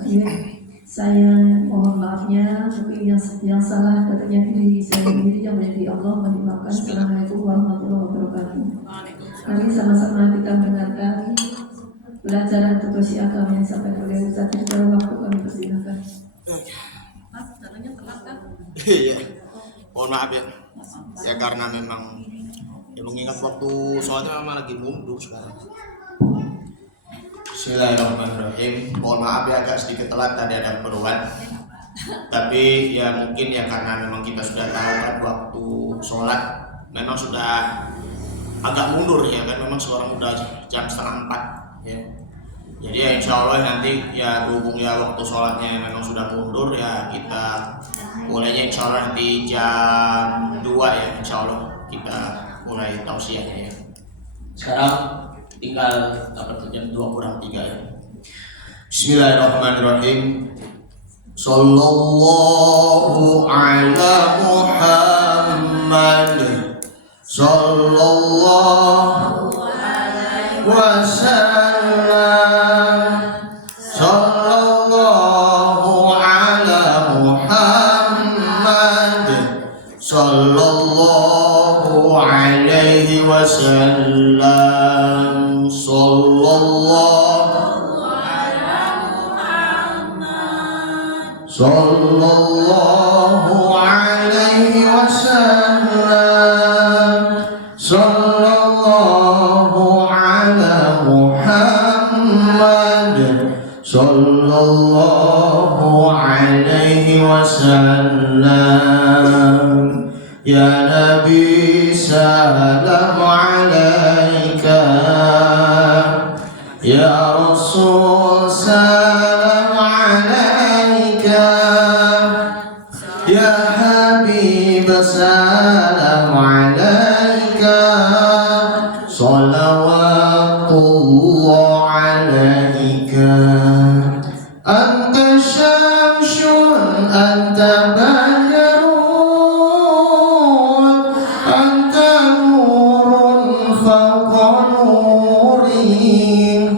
kecil. Saya mohon maafnya, mungkin yang salah katanya diri saya sendiri, yang menjadi Allah mendimakan. Assalamualaikum warahmatullahi wabarakatuh. Mari sama-sama kita mendengarkan pelajaran tugas agama yang disampaikan oleh Ustaz. Dalam waktu kami persilakan. Mas, datangnya telat kan? Iya, mohon maaf ya. Ya karena memang mengingat waktu soalnya memang lagi mundur sekarang. Bismillahirrahmanirrahim. Mohon maaf ya agak sedikit telat, tadi ada keperluan. Tapi ya mungkin ya karena memang kita sudah tahu kan waktu sholat memang sudah agak mundur ya kan, memang sekarang udah jam 3:30 ya. Jadi ya insya Allah nanti ya berhubung ya waktu sholatnya memang sudah mundur ya, kita mulainya insya Allah nanti jam 2 ya, insya Allah kita mulai tausiahnya ya. Sekarang tinggal jam 2:03 ya. Bismillahirrahmanirrahim. Sallallahu ala Muhammad, sallallahu alaihi wasallam, sallallahu ala Muhammad, sallallahu alaihi wasallam, sallallahu alaihi wasallam, sallallahu ala Muhammad, sallallahu alaihi wasallam. Ya Nabi salam alaika, ya Rasul salam alaika, ya Habib salam alaika, salawatullah alaika. Anta syamsun, anta badrun, anta nurun fawqa nuri.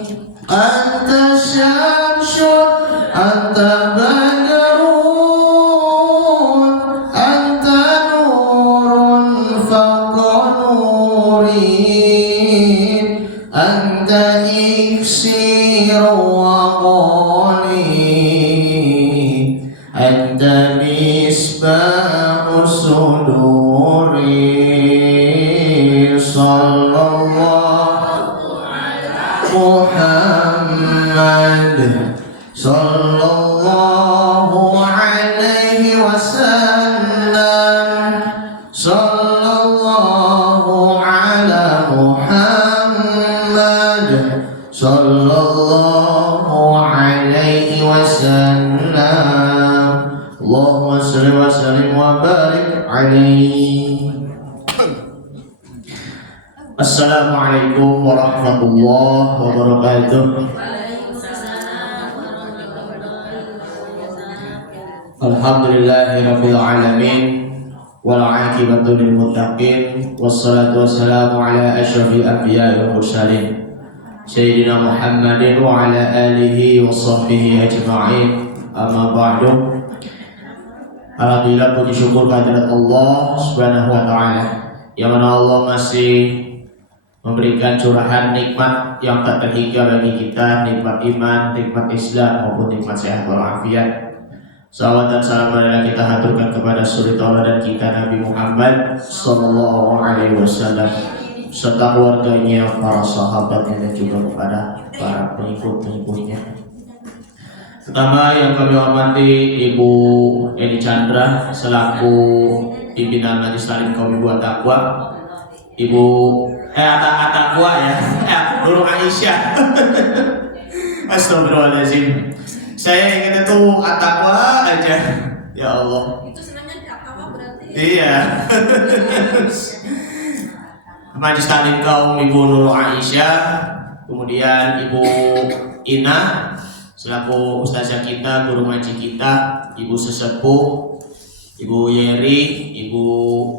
Anta syamsun, anta badrun, anta nurun fawqa nuri. Anta iksir wa ghali, anta misbah suduri. Sallallahu Muhammad, sallallahu alaihi wasallam, sallallahu ala Muhammad, sallallahu alaihi wasallam. Allahumma shalli wa sallim wa barik alaihi. Assalamualaikum warahmatullahi wabarakatuh. Alhamdulillahirabbil alamin, wal 'aqibatu lil muttaqin, wassalatu wassalamu ala asyrafil anbiya'i wal mursalin sayyidina Muhammadin wa ala alihi wa sahbihi ajma'in. Amma ba'du. Alhamdulillah, puji syukur kehadirat Allah Subhanahu wa taala, yang mana Allah masih memberikan curahan nikmat yang tak terhingga bagi kita, nikmat iman, nikmat Islam maupun nikmat sehat walafiat. Salawat dan salam marilah kita haturkan kepada suri tauladan kita Nabi Muhammad sallallahu alaihi wasallam, serta keluarganya, para sahabatnya, dan juga kepada para pengikut-pengikutnya. Pertama yang kami hormati Ibu Eni Chandra selaku pimpinan Majelis Taklim Kaum Ibu At-Taqwa, Ibu At-Taqwa ya, Nurul Aisyah. Astagfirullahaladzim, saya ingin itu At-Taqwa aja, ya Allah. Itu senangnya di At-Taqwa berarti. Iya. Majelis Taklim Kaum Ibu Nurul Aisyah, kemudian Ibu Ina selaku ustazah kita, guru ngaji kita, Ibu Sesepuh, Ibu Yeri, Ibu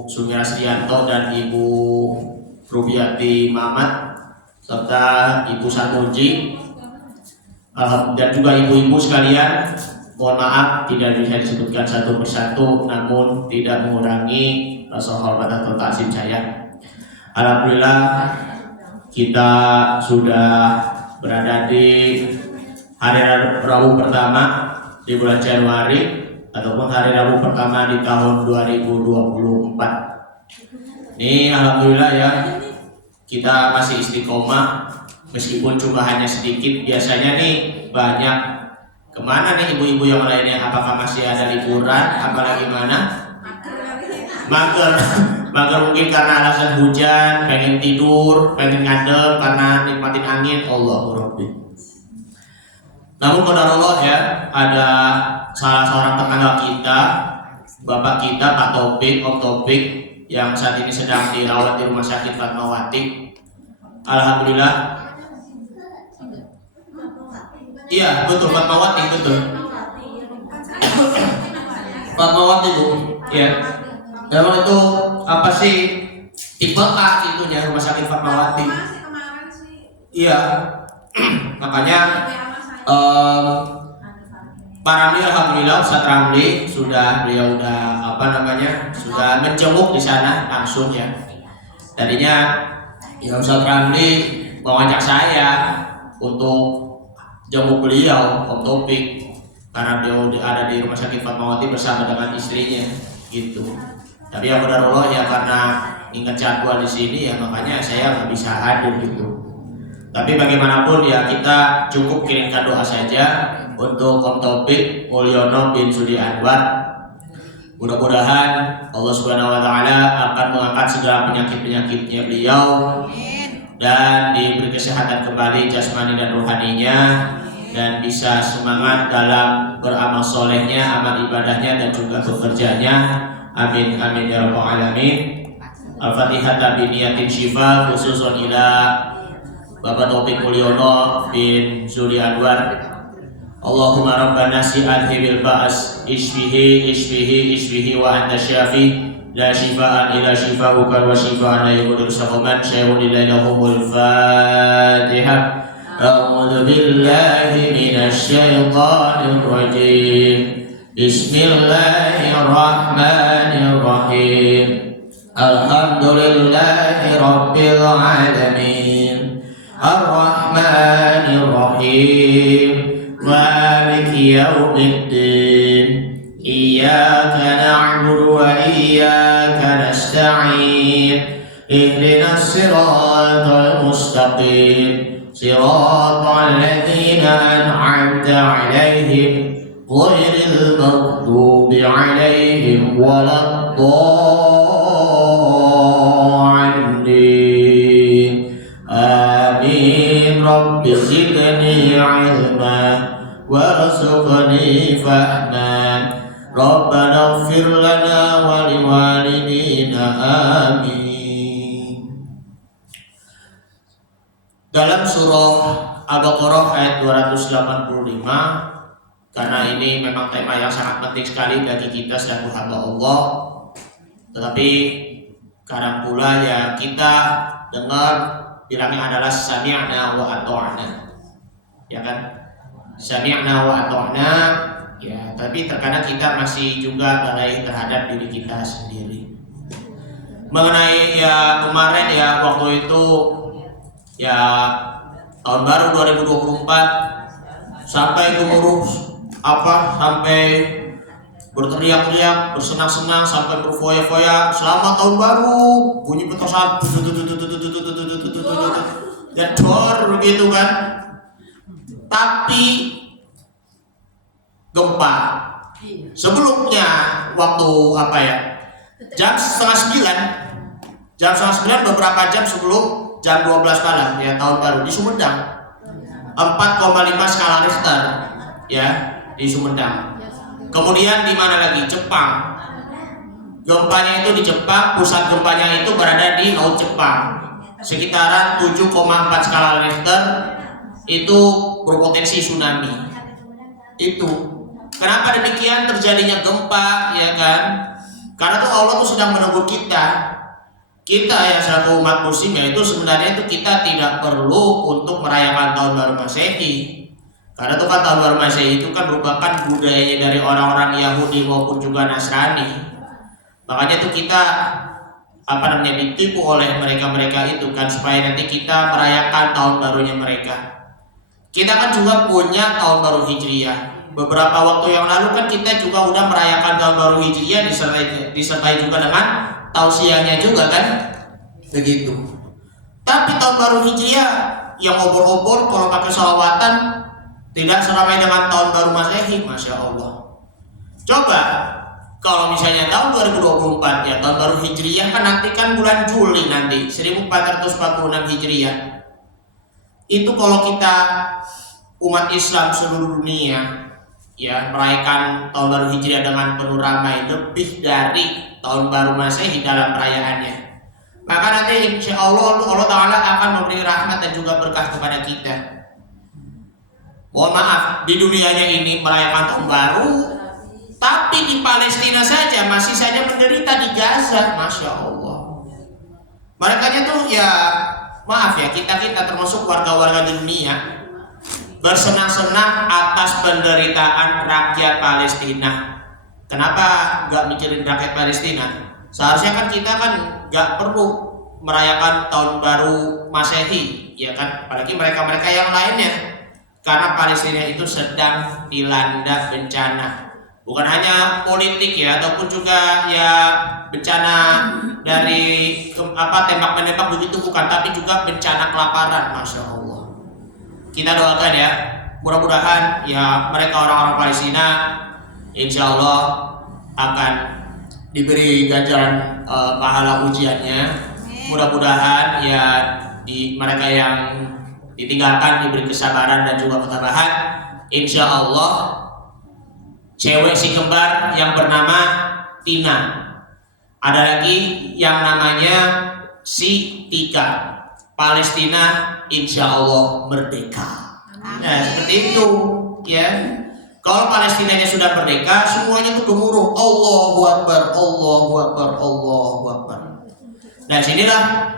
Sumira Srianto, dan Ibu Rubiati Mamat, serta Ibu Sanuji, Dan juga ibu-ibu sekalian, mohon maaf tidak bisa disebutkan satu persatu, namun tidak mengurangi rasa hormat atau takzim saya. Alhamdulillah kita sudah berada di hari Rabu pertama di bulan Januari ataupun hari Rabu pertama di tahun 2024. Ini alhamdulillah ya, kita masih istiqomah meskipun cuma hanya sedikit. Biasanya nih banyak. Kemana nih ibu-ibu yang lainnya? Apakah masih ada liburan? Apalagi mana? Mager. Mager mungkin karena alasan hujan, pengen tidur, pengen ngadem karena nikmatin angin. Allahu Rabbi. Namun qadarullah ya, ada salah seorang tetangga kita, bapak kita Pak Taufik, Om Taufik, yang saat ini sedang dirawat di Rumah Sakit Fatmawati. Alhamdulillah. Iya betul, Fatmawati betul. Fatmawati itu, ya. Memang itu apa sih tipe A itunya Rumah Sakit Fatmawati. Iya. Makanya Pak Ramli, alhamdulillah Ustaz Ramli beliau sudah menjenguk di sana langsung ya. Tadinya ya Ustaz Ramli mau ajak saya untuk jenguk beliau, Om Taufik, karena beliau ada di Rumah Sakit Fatmawati bersama dengan istrinya gitu. Tapi ya qadarullah ya, karena ingat jadwal di sini ya, makanya saya nggak bisa hadir gitu. Tapi bagaimanapun ya, kita cukup kirimkan doa saja untuk Om Taufik Mulyono bin Sudi Anwar. Mudah-mudahan Allah Subhanahu wa taala akan mengangkat segala penyakit-penyakitnya beliau dan diberi kesehatan kembali jasmani dan rohaninya, dan bisa semangat dalam beramal solehnya, amal ibadahnya, dan juga bekerjanya. Amin amin ya rabbal alamin. Al-Fatihah bi niyatin syifa khususun ila Bapak Taufik Mulyono bin Sudi Anwar. Allahumma rabbana si'alhi bil ba'as ishfihi wa anta syafi la shifaan illa shifauka wa shifaan la yughadiru saqaman syai'un illa lahumul Fatihah. A'udzu billahi minasy syaithanir rajim. Bismillahirrahmanirrahim. Alhamdulillahi rabbil alamin. Ar-Rahmanir Rahim. Maliki yaumiddin. Iyyaka na'budu wa iyyaka nasta'in. Ihdinas siratal mustaqim. Siratal ladzina an'amta 'alaihim ghairil maghdubi 'alaihim waladdallin. Amin. Rabbi zidni 'ilma warzuqni fahma. Rabbana ighfir lana wa liwalidina. Amin. Dalam surah Al-Baqarah ayat 285, karena ini memang tema yang sangat penting sekali bagi kita selaku hamba Allah, tetapi kadang pula ya kita dengar bilangnya adalah sami'na wa ata'na, ya kan? Sami'na wa ata'na, ya, tapi terkadang kita masih juga lalai terhadap diri kita sendiri. Mengenai ya kemarin ya, waktu itu ya tahun baru 2024, sampai gemuruh sampai berteriak-teriak, bersenang-senang, sampai berfoya-foya selamat tahun baru, bunyi petasan ya dor begitu kan. Tapi gempa sebelumnya waktu jam setengah 9 beberapa jam sebelum jam 12 malam ya tahun baru di Sumedang, 4,5 skala Richter ya di Sumedang. Kemudian di mana lagi? Jepang. Gempanya itu di Jepang, pusat gempanya itu berada di Laut Jepang, sekitaran 7,4 skala Richter, itu berpotensi tsunami. Itu kenapa demikian terjadinya gempa, ya kan? Karena tuh Allah tuh sedang menunggu kita ya selaku umat muslim, yaitu sebenarnya itu kita tidak perlu untuk merayakan tahun baru Masehi, Karena itu kan tahun baru Masehi itu kan merupakan budayanya dari orang-orang Yahudi maupun juga Nasrani. Makanya itu kita ditipu oleh mereka itu kan, supaya nanti kita merayakan tahun barunya mereka. Kita kan juga punya tahun baru Hijriah. Beberapa waktu yang lalu kan kita juga udah merayakan tahun baru Hijriah disertai juga dengan tausiahnya juga kan, begitu. Tapi tahun baru Hijriah yang obor-obor kalau pakai sholawatan tidak seramai dengan tahun baru Masehi, Masya Allah. Coba kalau misalnya tahun 2024 ya, tahun baru Hijriah kan nanti kan bulan Juli nanti 1446 Hijriah. Itu kalau kita umat Islam seluruh dunia ya merayakan tahun baru Hijriah dengan penuh ramai, lebih dari tahun baru Masehi dalam perayaannya. Maka nanti insya Allah Ta'ala akan memberi rahmat dan juga berkah kepada kita. Mohon maaf, di dunianya ini merayakan tahun baru, tapi di Palestina saja masih saja menderita di Gaza, Masya Allah. Mereka tuh ya, maaf ya, kita termasuk warga-warga di dunia bersenang-senang atas penderitaan rakyat Palestina. Kenapa nggak mikirin rakyat Palestina? Seharusnya kan kita kan nggak perlu merayakan tahun baru Masehi, ya kan? Apalagi mereka-mereka yang lainnya. Karena Palestina itu sedang dilanda bencana, bukan hanya politik ya, ataupun juga ya bencana dari tembak menembak begitu, bukan, tapi juga bencana kelaparan, Masya Allah. Kita doakan ya, mudah-mudahan ya mereka orang-orang Palestina insya Allah akan diberi ganjaran pahala ujiannya. Mudah-mudahan ya di mereka yang ditinggalkan diberi kesabaran dan juga ketabahan. Insya Allah cewek si kembar yang bernama Tina, ada lagi yang namanya si Tika. Palestina insya Allah merdeka. Nah seperti itu ya. Kalau Palestinanya sudah merdeka, semuanya itu gemuruh Allahu Akbar, Allahu Akbar, Allahu Akbar. Nah sinilah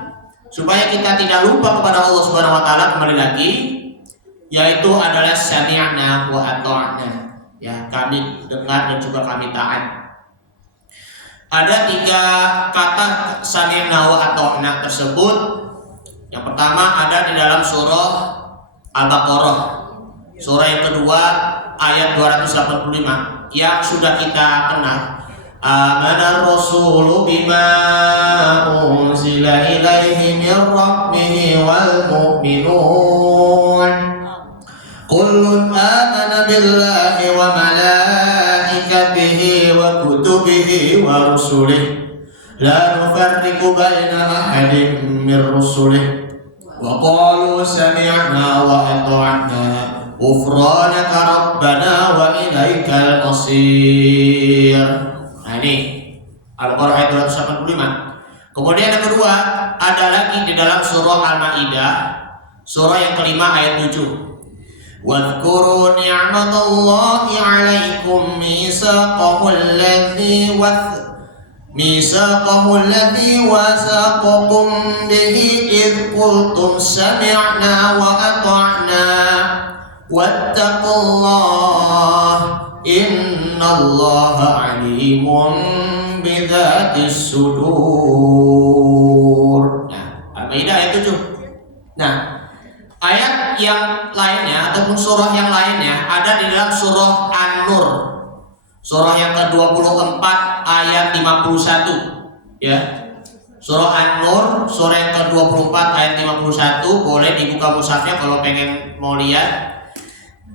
supaya kita tidak lupa kepada Allah Subhanahu wa taala, kembali lagi, yaitu adalah sami'na wa ata'na. Ya, kami dengar dan juga kami taat. Ada 3 kata sami'na wa ata'na tersebut. Yang pertama ada di dalam surah Al-Baqarah, surah yang kedua ayat 285 yang sudah kita kenal. Amana rasulu bima unzila ilaihi min rabbih wal mu'minun kullun amana billahi wa malaikatihi wa kutubihi wa rusulihi la nufarriqu baina ahadin min rusulihi wa qalu sami'na wa ata'na ghufranaka rabbana wa ilaikal masir. Nah ini Al-Baqarah ayat 285. Kemudian yang kedua ada lagi di dalam surah Al-Maidah, surah yang kelima ayat 7. Wadhkuru ni'matallahi 'alaikum mitsaqahu alladzi wasaqakum bihi id qultum sami'na wa ata'na wattaqullaha innallaha alimun bidzatis sudur. Nah, Al-Maidah ayat 7. Nah, ayat yang lainnya ataupun surah yang lainnya ada di dalam surah An-Nur, surah yang ke-24 ayat 51 ya. Surah An-Nur, surah yang ke-24 ayat 51, boleh dibuka mushafnya kalau pengen mau lihat.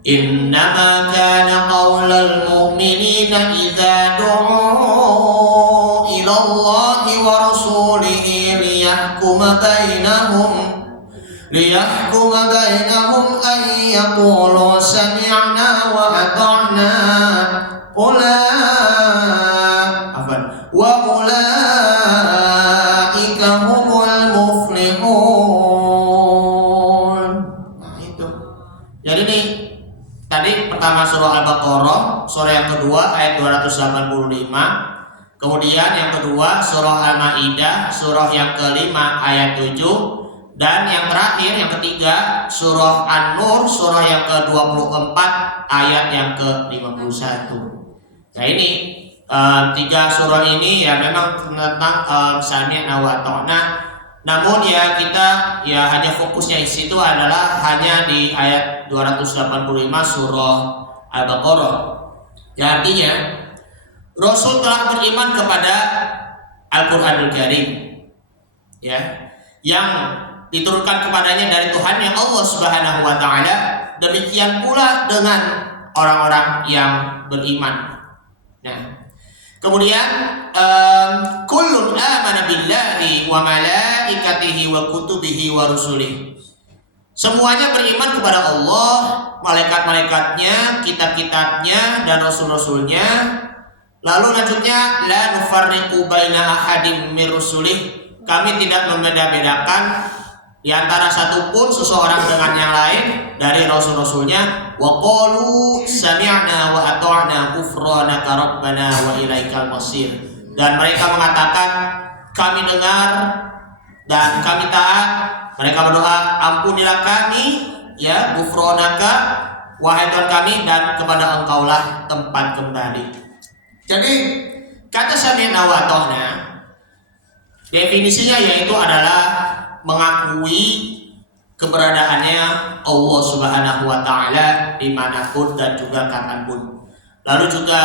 Innama kana qaulal mu'minina idza du'u ila Allahi wa rasulihi liyahkuma bainahum an yaqulu sami'na wa ata'na ulaika humul muflihun. Nah itu. Jadi nih tadi pertama surah Al-Baqarah, surah yang kedua ayat 285. Kemudian yang kedua surah Al-Maidah, surah yang kelima ayat 7. Dan yang terakhir, yang ketiga, surah An-Nur, surah yang ke-24 ayat yang ke-51. Nah ini tiga surah ini ya memang tentang sami'na wa ta'na. Namun ya kita ya hanya fokusnya di situ adalah hanya di ayat 285 surah Al-Baqarah. Ya, artinya Rasul telah beriman kepada Al-Qur'anul Karim, ya, yang diturunkan kepadanya dari Tuhan yang Allah Subhanahu wa taala. Demikian pula dengan orang-orang yang beriman. Nah, kemudian kullun amana billahi wa malaikatihi wa kutubihi wa rusulihi. Semuanya beriman kepada Allah, malaikat-malaikatnya, kitab-kitabnya, dan rasul-rasulnya. Lalu lanjutnya, la nufarriqu baina ahadin min rusulih. Kami tidak membeda-bedakan di antara satupun seseorang dengan yang lain dari rasul-rasulnya. Wa qalu sami'na wa ata'na ghufranaka rabbana wa ilaikal masir. Dan mereka mengatakan, kami dengar dan kami taat. Mereka berdoa, ampunilah kami, ya, ghufranaka, wahai Tuhan kami, dan kepada Engkaulah tempat kembali. Jadi kata sami'na wa ata'na definisinya yaitu adalah mengakui keberadaannya Allah Subhanahu wa taala dimanapun dan juga kapanpun. Lalu juga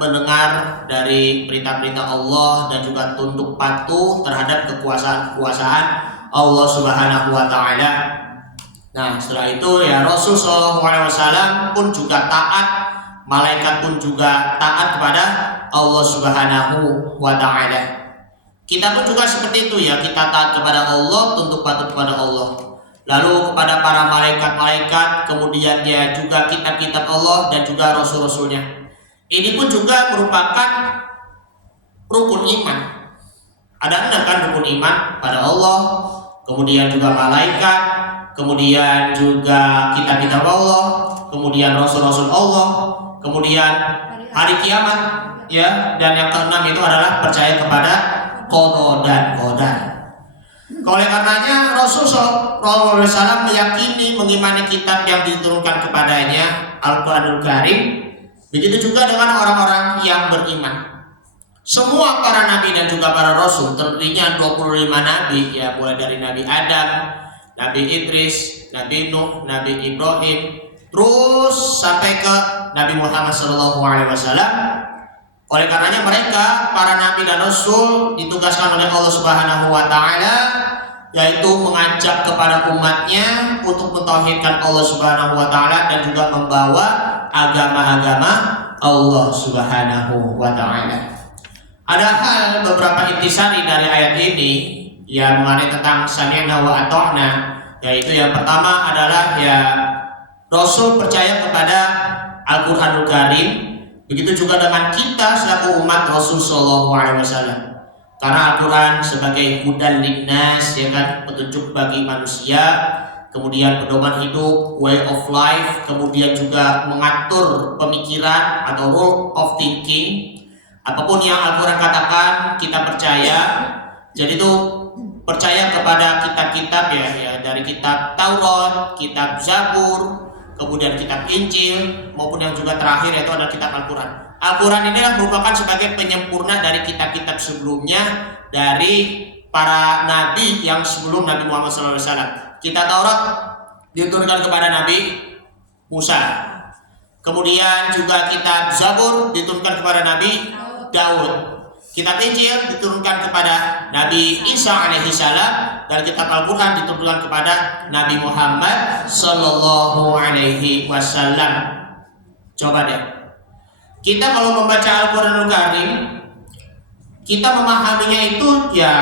mendengar dari perintah-perintah Allah dan juga tunduk patuh terhadap kekuasaan-kekuasaan Allah Subhanahu wa taala. Nah, setelah itu ya Rasul SAW pun juga taat, malaikat pun juga taat kepada Allah Subhanahu wa taala. Kita pun juga seperti itu ya, kita taat kepada Allah, tunduk patuh kepada Allah. Lalu kepada para malaikat-malaikat, kemudian dia juga kitab-kitab Allah dan juga rasul-rasulnya. Ini pun juga merupakan rukun iman. Ada kan rukun iman pada Allah, kemudian juga malaikat, kemudian juga kitab-kitab Allah, kemudian rasul-rasul Allah, kemudian hari kiamat, ya. Dan yang keenam itu adalah percaya kepada qada dan qadar. Oleh karenanya Rasul SAW meyakini, mengimani kitab yang diturunkan kepadanya, Al-Quranul Karim. Begitu juga dengan orang-orang yang beriman. Semua para nabi dan juga para rasul, terdirinya 25 nabi, ya, mulai dari Nabi Adam, Nabi Idris, Nabi Nuh, Nabi Ibrahim, terus sampai ke Nabi Muhammad SAW. Oleh karenanya mereka, para nabi dan rasul, ditugaskan oleh Allah Subhanahu wa taala, yaitu mengajak kepada umatnya untuk mentauhidkan Allah Subhanahu wa taala dan juga membawa agama-agama Allah Subhanahu wa taala. Ada hal beberapa intisari dari ayat ini yang mengenai tentang sami'na wa ata'na, yaitu yang pertama adalah ya Rasul percaya kepada Al-Qur'anul Karim. Begitu juga dengan kita selaku umat Rasul Sallallahu Alaihi Wasallam. Karena Al-Quran sebagai hudan linnas, ya kan, petunjuk bagi manusia, kemudian pedoman hidup, way of life, kemudian juga mengatur pemikiran atau rule of thinking. Apapun yang Al-Quran katakan kita percaya. Jadi itu percaya kepada kitab-kitab ya dari kitab Taurat, kitab Zabur, kemudian kitab Injil, maupun yang juga terakhir yaitu adalah kitab Al-Quran. Al-Quran inilah merupakan sebagai penyempurna dari kitab-kitab sebelumnya, dari para nabi yang sebelum Nabi Muhammad SAW. Kitab Taurat diturunkan kepada Nabi Musa. Kemudian juga kitab Zabur diturunkan kepada Nabi Daud. Kitab Injil diturunkan kepada Nabi Isa alaihissalam, dan kitab Al-Quran diturunkan kepada Nabi Muhammad sallallahu alaihi wasallam. Coba deh, kita kalau membaca Al-Quranul Karim, kita memahaminya itu ya,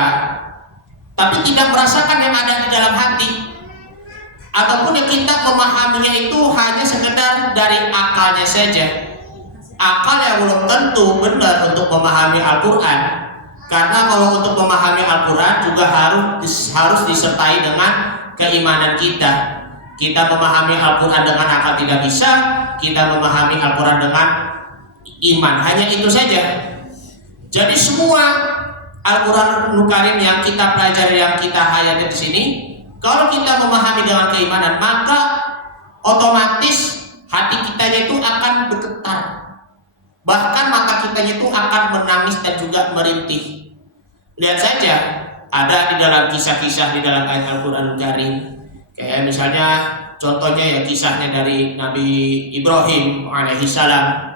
tapi tidak merasakan yang ada di dalam hati, ataupun yang kita memahaminya itu hanya sekedar dari akalnya saja. Akal yang belum tentu benar untuk memahami Al-Quran, karena kalau untuk memahami Al-Quran juga harus disertai dengan keimanan kita. Kita memahami Al-Quran dengan akal tidak bisa, kita memahami Al-Quran dengan iman, hanya itu saja. Jadi semua Al-Quran Karim yang kita pelajari, yang kita hayati di sini, Kalau kita memahami dengan keimanan, maka otomatis hati kitanya itu akan bergetar. Bahkan mata kitanya itu akan menangis dan juga merintih. Lihat saja, ada di dalam kisah-kisah di dalam ayat Al-Quranul Karim. Kayak misalnya contohnya ya kisahnya dari Nabi Ibrahim alaihissalam.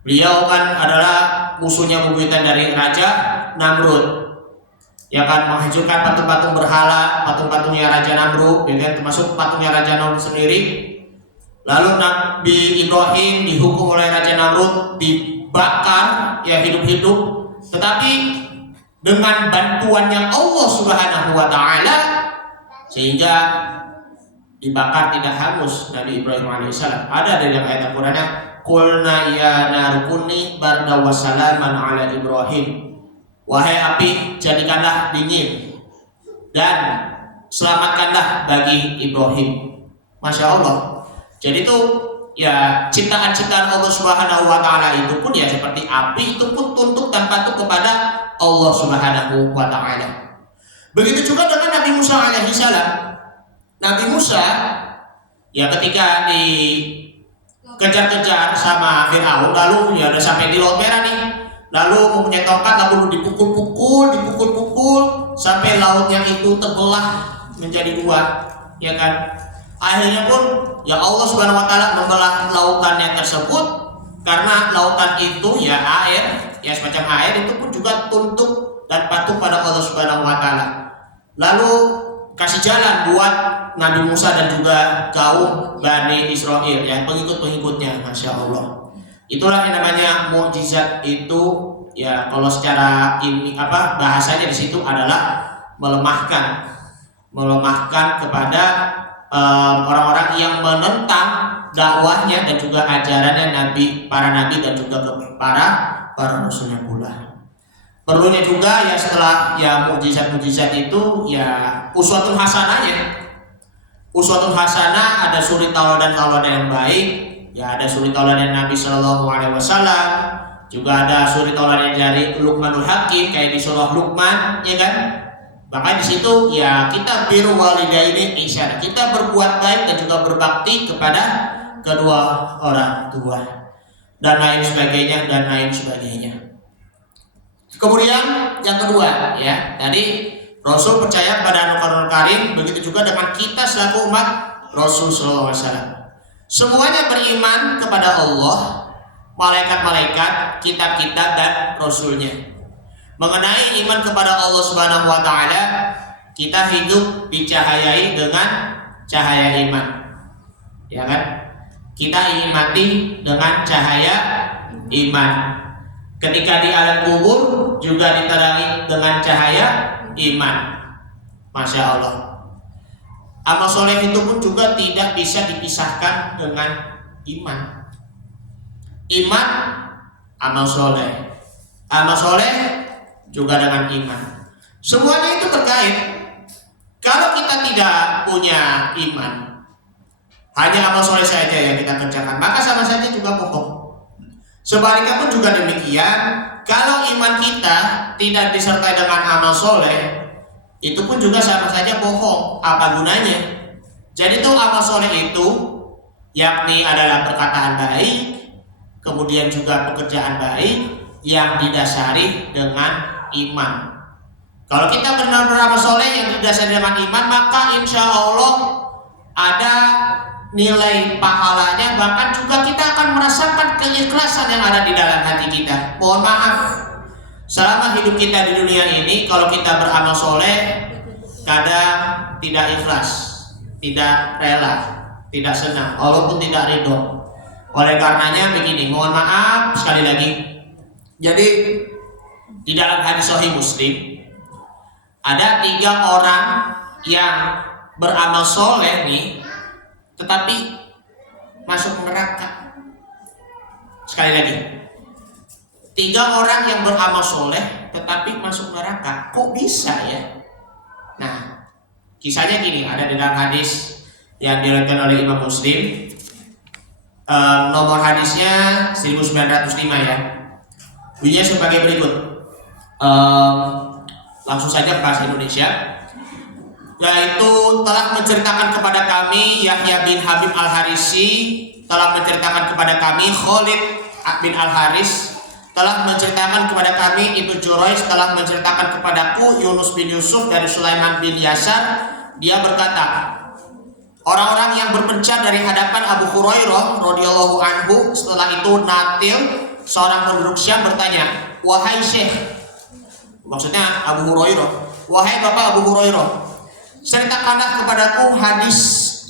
Beliau kan adalah musuhnya bebuyutan dari Raja Namrud. Ya kan, menghancurkan patung-patung berhala, patung-patungnya Raja Namrud, ya kan, termasuk patungnya Raja Namrud sendiri. Lalu Nabi Ibrahim dihukum oleh Raja Namrud, dibakar ya hidup-hidup. Tetapi dengan bantuannya Allah Subhanahu wa taala sehingga dibakar tidak hangus Nabi Ibrahim alaihissalam. Ada dalam ayat Al-Qur'annya, qulna ya narukuni barda wa salaman ala Ibrahim. Wahai api, jadikanlah dingin dan selamatkanlah bagi Ibrahim. Masya Allah. Jadi itu ya ciptaan-ciptaan Allah Subhanahu wa taala itu pun ya seperti api, itu pun tunduk dan patuh kepada Allah Subhanahu wa taala. Begitu juga dengan Nabi Musa alaihissalam. Nabi Musa ya ketika dikejar-kejar sama Firaun, lalu ya udah sampai di Laut Merah nih. Lalu mempunyai tongkat, lalu dipukul sampai lautnya itu terbelah menjadi dua, ya kan? Akhirnya pun ya Allah Subhanahu wa taala membelah lautannya tersebut karena lautan itu ya air, ya semacam air itu pun juga tunduk dan patuh pada Allah Subhanahu wa taala. Lalu kasih jalan buat Nabi Musa dan juga kaum Bani Israel ya, pengikut-pengikutnya, Masya Allah. Itulah yang namanya mukjizat itu ya, kalau secara ini bahasanya di situ adalah melemahkan kepada orang-orang yang menentang dakwahnya dan juga ajarannya para nabi dan juga para rasulnya pula. Perlunya juga ya setelah ya mukjizat itu ya uswatun hasanahnya. Uswatun hasanah, ada suri tauladan yang baik. Ya ada suri tauladan Nabi Shallallahu Alaihi Wasallam, juga ada suri tauladan dari Luqmanul Hakim kayak di surah Luqman, ya kan? Makanya di situ ya kita biru walidaini ihsan, kita berbuat baik dan juga berbakti kepada kedua orang tua dan lain sebagainya. Kemudian yang kedua ya, tadi Rasul percaya pada Al-Qur'anul Karim, begitu juga dengan kita selaku umat Rasul Sallallahu Alaihi Wasallam. Semuanya beriman kepada Allah, malaikat-malaikat, kitab-kitab dan Rasulnya. Mengenai iman kepada Allah Subhanahu wa taala, kita hidup dicahayai dengan cahaya iman. Ya kan? Kita ingin mati dengan cahaya iman. Ketika di alam kubur juga diterangi dengan cahaya iman. Masya Allah. Amal soleh itu pun juga tidak bisa dipisahkan dengan iman. Iman, amal soleh. Amal soleh juga dengan iman. Semuanya itu terkait. Kalau kita tidak punya iman, hanya amal soleh saja yang kita kerjakan, maka sama saja juga bohong. Sebaliknya pun juga demikian. Kalau iman kita tidak disertai dengan amal soleh, itu pun juga sama saja bohong. Apa gunanya? Jadi itu amal soleh itu yakni adalah perkataan baik, kemudian juga pekerjaan baik yang didasari dengan iman. Kalau kita benar beramal soleh yang didasari dengan iman, maka insya Allah ada nilai pahalanya, bahkan juga kita akan merasakan keikhlasan yang ada di dalam hati kita. Mohon maaf, selama hidup kita di dunia ini, kalau kita beramal soleh kadang tidak ikhlas, tidak rela, tidak senang, walaupun tidak ridho. Oleh karenanya begini, mohon maaf sekali lagi. Jadi di dalam hadis Sahih Muslim ada 3 orang yang beramal soleh nih, tetapi masuk neraka. Sekali lagi, 3 orang yang beramal soleh tetapi masuk neraka. Kok bisa ya? Nah, kisahnya gini, ada di dalam hadis yang diriwayatkan oleh Imam Muslim. Nomor hadisnya 1905 ya. Bunyinya sebagai berikut. Langsung saja ke bahasa Indonesia. yaitu telah menceritakan kepada kami Yahya bin Habib Al-Harisi telah menceritakan kepada kami Khalid bin Al-Haris telah menceritakan kepada kami Ibnu Jurayj telah menceritakan kepadaku Yunus bin Yusuf dari Sulaiman bin Yasar. Dia berkata, orang-orang yang berpencar dari hadapan Abu Hurairah radhiyallahu anhu. Setelah itu Natil, seorang penduduk Syam, bertanya, wahai Syekh, maksudnya Abu Hurairah, wahai Bapak Abu Hurairah, ceritakanlah kepadaku hadis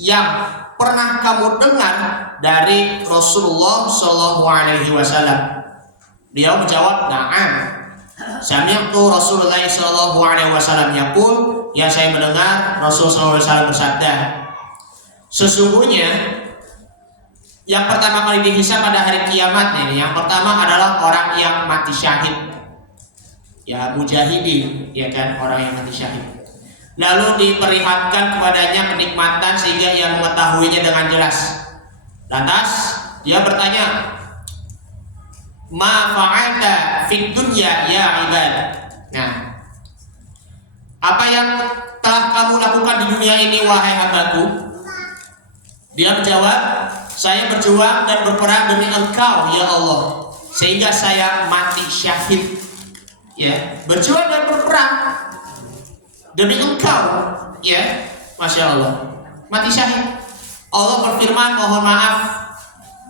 yang pernah kamu dengar dari Rasulullah Shallallahu Alaihi Wasallam. Dia menjawab, na'am, sami'tu Rasulullah Shallallahu Alaihi Wasallam yaqul, ya saya mendengar Rasulullah SAW bersabda, sesungguhnya yang pertama kali dihisab pada hari kiamat ini, yang pertama adalah orang yang mati syahid, ya mujahidin, ya kan, orang yang mati syahid. Lalu diperlihatkan kepadanya kenikmatan sehingga ia mengetahuinya dengan jelas. Lantas dia bertanya, ma fa'alta fid dunya ya ibad. Nah, apa yang telah kamu lakukan di dunia ini wahai hambaku? Dia menjawab, saya berjuang dan berperang demi Engkau ya Allah, sehingga saya mati syahid. Ya, berjuang dan berperang demi Engkau, ya, masya Allah, mati syahid. Allah berfirman, mohon maaf,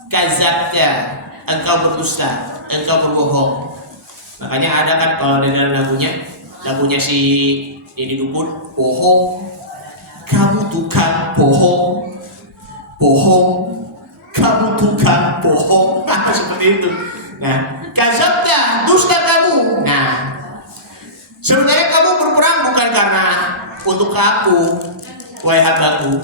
kazabta, engkau berdusta, engkau berbohong. Makanya ada kan kalau di dalam lagunya si ini dukun, bohong, kamu tukang bohong, bohong, kamu tukang bohong, seperti itu. Nah, kazabta, dusta kamu. Nah, sebenarnya kamu berperang bukan karena untuk aku, wahai hambaku,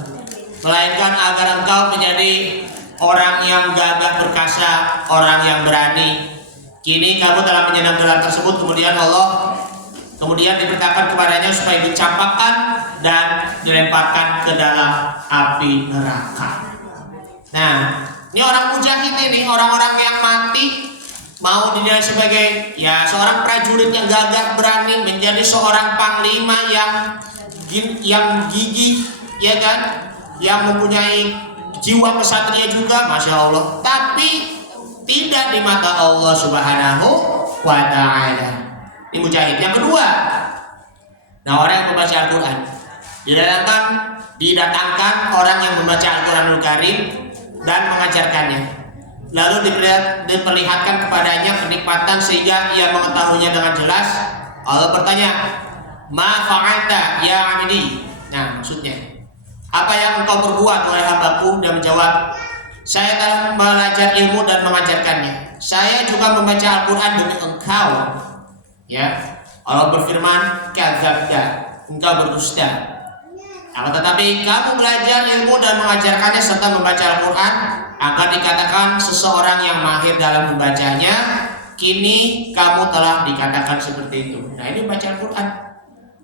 melainkan agar engkau menjadi orang yang gagah perkasa, orang yang berani. Kini kamu telah menyenang gelar tersebut, kemudian diperintahkan kepadanya supaya dicampakkan dan dilemparkan ke dalam api neraka. Nah, ini orang mujahid ini, orang-orang yang mati mau dinilai sebagai ya seorang prajurit yang gagah berani, menjadi seorang panglima yang gigih, ya kan, yang mempunyai jiwa kesatria juga, masya Allah. Tapi tidak di mata Allah Subhanahu wa Ta'ala. Ini mujahid. Yang kedua, nah orang yang membaca Al-Quran, didatangkan orang yang membaca Al-Quranul Karim dan mengajarkannya. Lalu diperlihatkan kepadanya kenikmatan sehingga ia mengetahuinya dengan jelas. Allah bertanya, ma fa'alta ya abdi. Nah, maksudnya, apa yang engkau perbuat wahai hambaku? Dia menjawab, saya telah belajar ilmu dan mengajarkannya. Saya juga membaca Al-Quran demi engkau. Ya, Allah berfirman, kadzabta, engkau berdusta. Akan tetapi kamu belajar ilmu dan mengajarkannya serta membaca Al-Quran agar dikatakan seseorang yang mahir dalam membacanya. Kini kamu telah dikatakan seperti itu. Nah, ini baca Al-Quran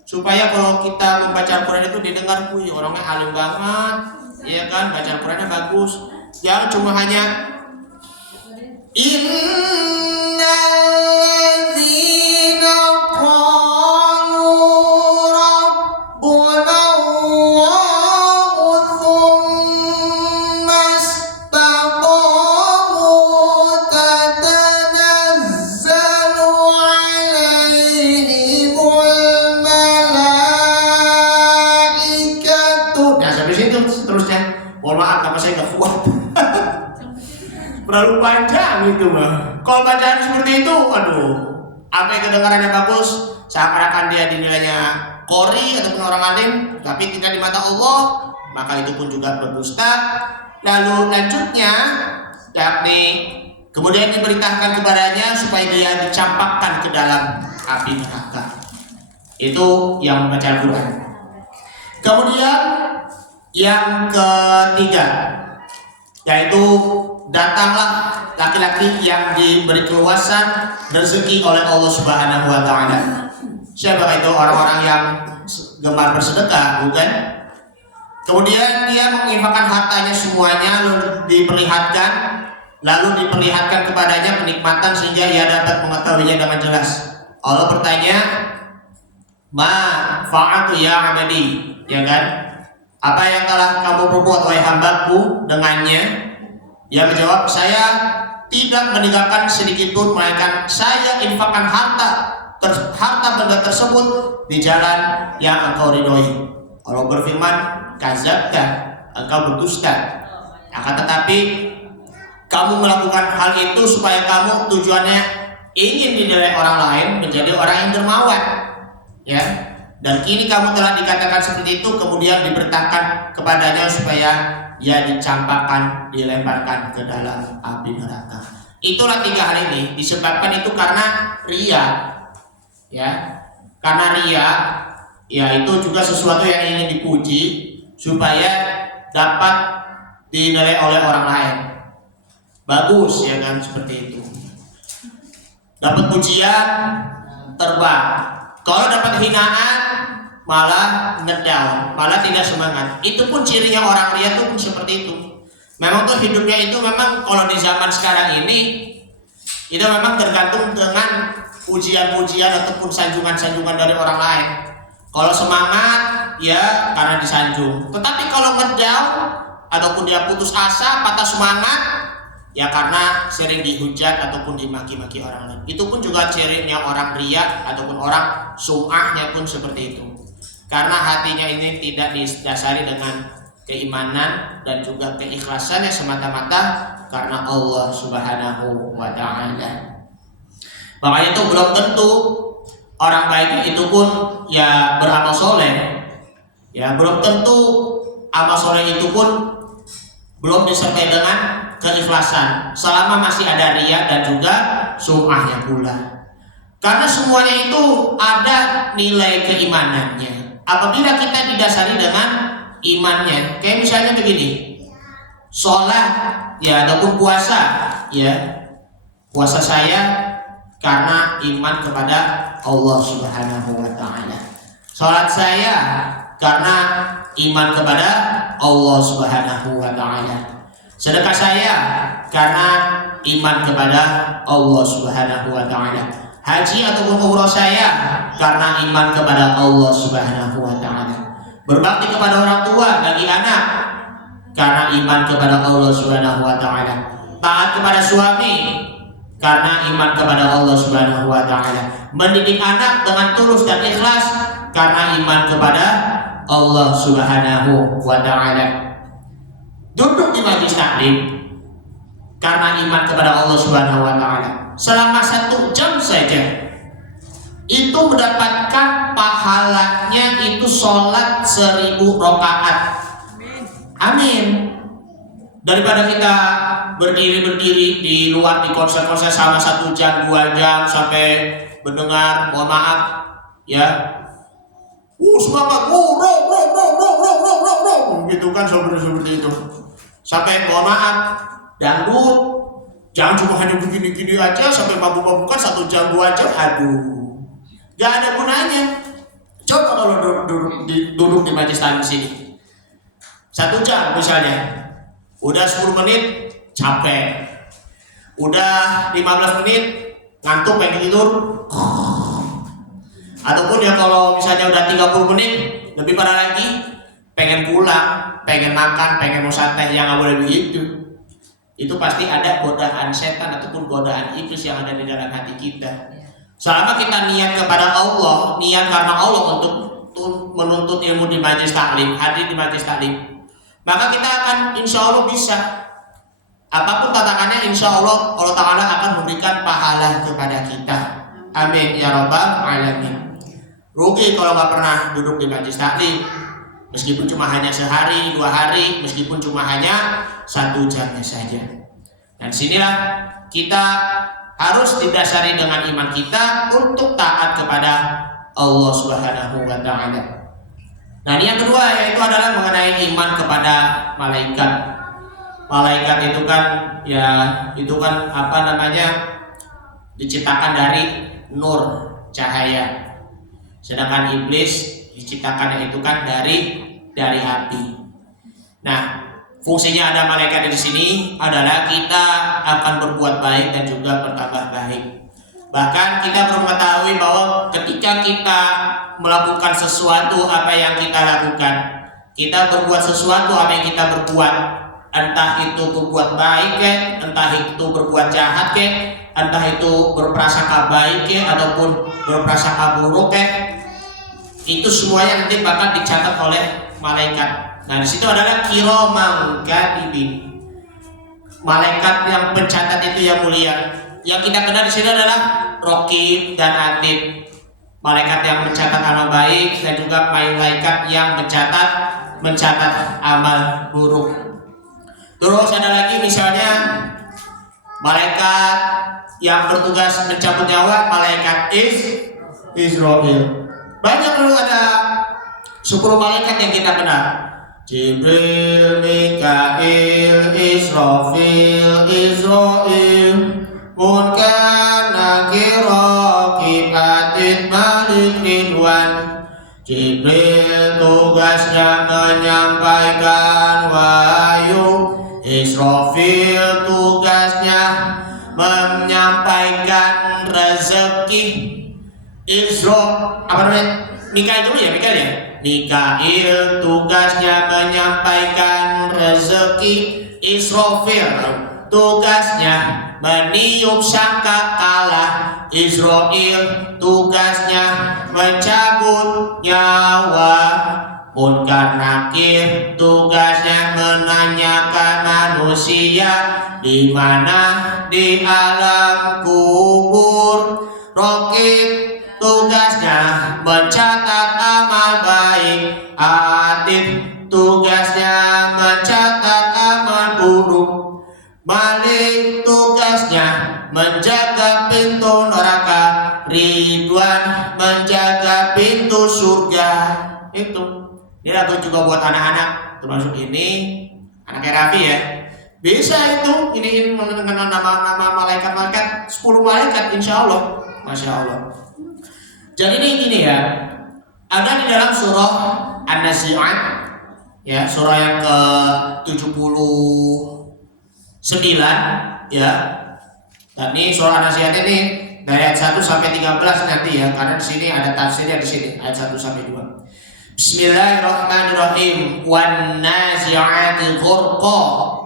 supaya kalau kita membaca Al-Quran itu didengar, wih orangnya alim banget, ya kan, baca Al-Qurannya bagus. Jangan cuma hanya innalladzina qalu rabbuna Allahu tsumma istaqamu tatanazzalu alaihimul malaikatu. Nah, sampai situ seterusnya. Mohon maaf, apa saya nggak kuat. Terlalu panjang itu mah. Kalau bacaan seperti itu, aduh, apa yang kedengarannya bagus, seakan-akan dia dinilainya qori ataupun orang alim, tapi tidak di mata Allah, maka itu pun juga berdusta. Lalu lanjutnya, yakni kemudian diperintahkan kepadanya supaya dia dicampakkan ke dalam api neraka. Itu yang membaca Al-Quran. Kemudian yang ketiga, yaitu datanglah laki-laki yang diberi keluasan rezeki oleh Allah Subhanahu wa Ta'ala. Siapa itu? Orang-orang yang gemar bersedekah, bukan? Kemudian dia menginfakkan hartanya semuanya, lalu diperlihatkan kepadanya kenikmatan sehingga ia dapat mengetahuinya dengan jelas. Allah bertanya, Ma fa'atu ya abadi, ya kan? Apa yang telah kamu perbuat wahai hambaku dengannya? Ia menjawab, saya tidak meninggalkan sedikit pun, melainkan saya infakkan harta benda tersebut di jalan yang engkau ridhoi. Allah berfirman, kadzabta, engkau berdusta. Akan tetapi kamu melakukan hal itu supaya kamu tujuannya ingin dinilai orang lain menjadi orang yang dermawan, ya. Dan kini kamu telah dikatakan seperti itu, kemudian diperintahkan kepadanya supaya dia dicampakkan, dilemparkan ke dalam api neraka. Itulah 3 hal ini disebabkan itu karena ria, ya. Karena ria, ya itu juga sesuatu yang ingin dipuji supaya dapat dinilai oleh orang lain. Bagus, ya kan, seperti itu. Dapat pujian, terbang. Kalau dapat hinaan, malah ngedown, malah tidak semangat. Itu pun cirinya orang ria tuh seperti itu. Memang tuh hidupnya itu memang kalau di zaman sekarang ini itu memang tergantung dengan pujian-pujian ataupun sanjungan-sanjungan dari orang lain. Kalau semangat, ya karena disanjung. Tetapi kalau ngedown ataupun dia putus asa, patah semangat, ya karena sering dihujat ataupun dimaki-maki orang lain. Itu pun juga cirinya orang ria ataupun orang sum'ahnya pun seperti itu. Karena hatinya ini tidak didasari dengan keimanan dan juga keikhlasannya semata-mata karena Allah Subhanahu wa ta'ala. Makanya itu belum tentu orang baik itu pun ya beramal soleh. Ya belum tentu amal soleh itu pun belum disertai dengan keikhlasan selama masih ada ria dan juga sum'ahnya pula. Karena semuanya itu ada nilai keimanannya. Apabila kita didasari dengan imannya, kayak misalnya begini, sholat ya ataupun puasa, ya puasa saya karena iman kepada Allah Subhanahu wa ta'ala. Sholat saya karena iman kepada Allah Subhanahu wa ta'ala. Sedekah saya karena iman kepada Allah Subhanahu wa ta'ala. Haji ataupun umrah saya karena iman kepada Allah Subhanahu wa ta'ala. Berbakti kepada orang tua bagi anak karena iman kepada Allah Subhanahu wa ta'ala. Taat kepada suami karena iman kepada Allah Subhanahu wa ta'ala. Mendidik anak dengan tulus dan ikhlas karena iman kepada Allah Subhanahu wa ta'ala. Duduk di majelis taklim karena iman kepada Allah Subhanahu wa ta'ala selama 1 jam saja, itu mendapatkan pahalanya itu sholat 1000 rakaat. Amin. Daripada kita berdiri di luar di konser-konser sama 1 jam 2 jam sampai mendengar, mohon maaf ya, semangat, gitu kan, seperti itu. Sampai mohon maaf, dangdut, jangan cuma hanya begini-gini aja sampai mabuk-mabukan 1 jam 2 jam, aduh, gak ada gunanya. Coba kalau duduk di majelis taklim sini 1 jam misalnya, udah 10 menit capek, udah 15 menit ngantuk pengen tidur, ataupun ya kalau misalnya udah 30 menit lebih parah lagi pengen pulang, pengen makan, pengen mau santai, yang nggak boleh begitu. Itu pasti ada godaan setan ataupun godaan iblis yang ada di dalam hati kita. Selama kita niat kepada Allah, niat karena Allah untuk menuntut ilmu di majelis taklim, hadir di majelis taklim, maka kita akan insya Allah bisa. Apapun tantangannya, insya Allah Allah Ta'ala akan memberikan pahala kepada kita. Amin ya rabbal alamin. Rugi kalau nggak pernah duduk di majelis taklim, meskipun cuma hanya sehari 2 hari, meskipun cuma hanya 1 jamnya saja. Dan sinilah kita harus didasari dengan iman kita untuk taat kepada Allah Subhanahu wa ta'ala. Nah, ini yang kedua yaitu adalah mengenai iman kepada malaikat. Malaikat itu kan ya itu kan apa namanya, diciptakan dari nur, cahaya. Sedangkan iblis diciptakannya itu kan dari api. Nah, fungsinya ada malaikat di sini adalah kita akan berbuat baik dan juga bertambah baik. Bahkan kita perlu mengetahui bahwa ketika kita melakukan sesuatu apa yang kita lakukan, kita berbuat sesuatu apa yang kita berbuat, entah itu berbuat baik entah itu berbuat jahat entah itu berprasangka baik ataupun berprasangka buruk itu semuanya nanti bakal dicatat oleh malaikat. Nah, di situ adalah kiroman katibin. Malaikat yang pencatat itu yang mulia. Yang kita kenal di sini adalah Raqib dan Atid. Malaikat yang mencatat amal baik dan juga malaikat yang mencatat amal buruk. Terus ada lagi misalnya malaikat yang bertugas mencabut nyawa, malaikat Israfil. Banyak dulu ada 10 malaikat yang kita kenal. Jibril, Mikail, Israfil, Munkar, Nakir, Raqib, Atid, Malik, Ridwan. Jibril tugasnya menyampaikan wahyu, Israfil tugasnya menyampaikan rezeki. Mikail dulu ya, Mikail tugasnya menyampaikan rezeki, Israfil tugasnya meniup sangkakala, Israil tugasnya mencabut nyawa, Munkar Nakir tugasnya menanyakan manusia di mana di alam kubur, Raqib tugasnya mencatat amal baik, Atid tugasnya mencatat amal buruk, Malik tugasnya menjaga pintu neraka, Ridwan menjaga pintu surga. Itu ini lagu juga buat anak-anak, termasuk ini anaknya Raffi ya. Bisa itu ini mengenal nama-nama malaikat-malaikat, 10 malaikat insya Allah. Masya Allah. Jadi ini ya, ada di dalam surah An-Nazi'at ya, surah yang ke-79 ya. Dan ini surah An-Nazi'at ini dari ayat 1 sampai 13 nanti ya, karena di sini ada tafsirnya di sini ayat 1 sampai 2. Bismillahirrahmanirrahim. Wan nazi'ati ghurqa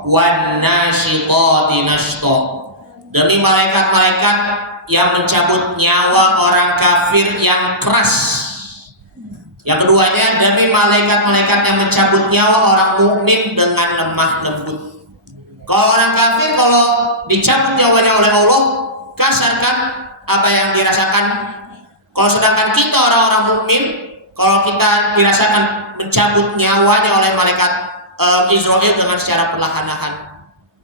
wan nashiqati nashta. Demi malaikat-malaikat yang mencabut nyawa orang kafir yang keras. Yang keduanya demi malaikat-malaikat yang mencabut nyawa orang mukmin dengan lemah lembut. Kalau orang kafir kalau dicabut nyawanya oleh Allah, kasar kan apa yang dirasakan. Kalau sedangkan kita orang-orang mukmin, kalau kita dirasakan mencabut nyawanya oleh malaikat Israel dengan secara perlahan-lahan.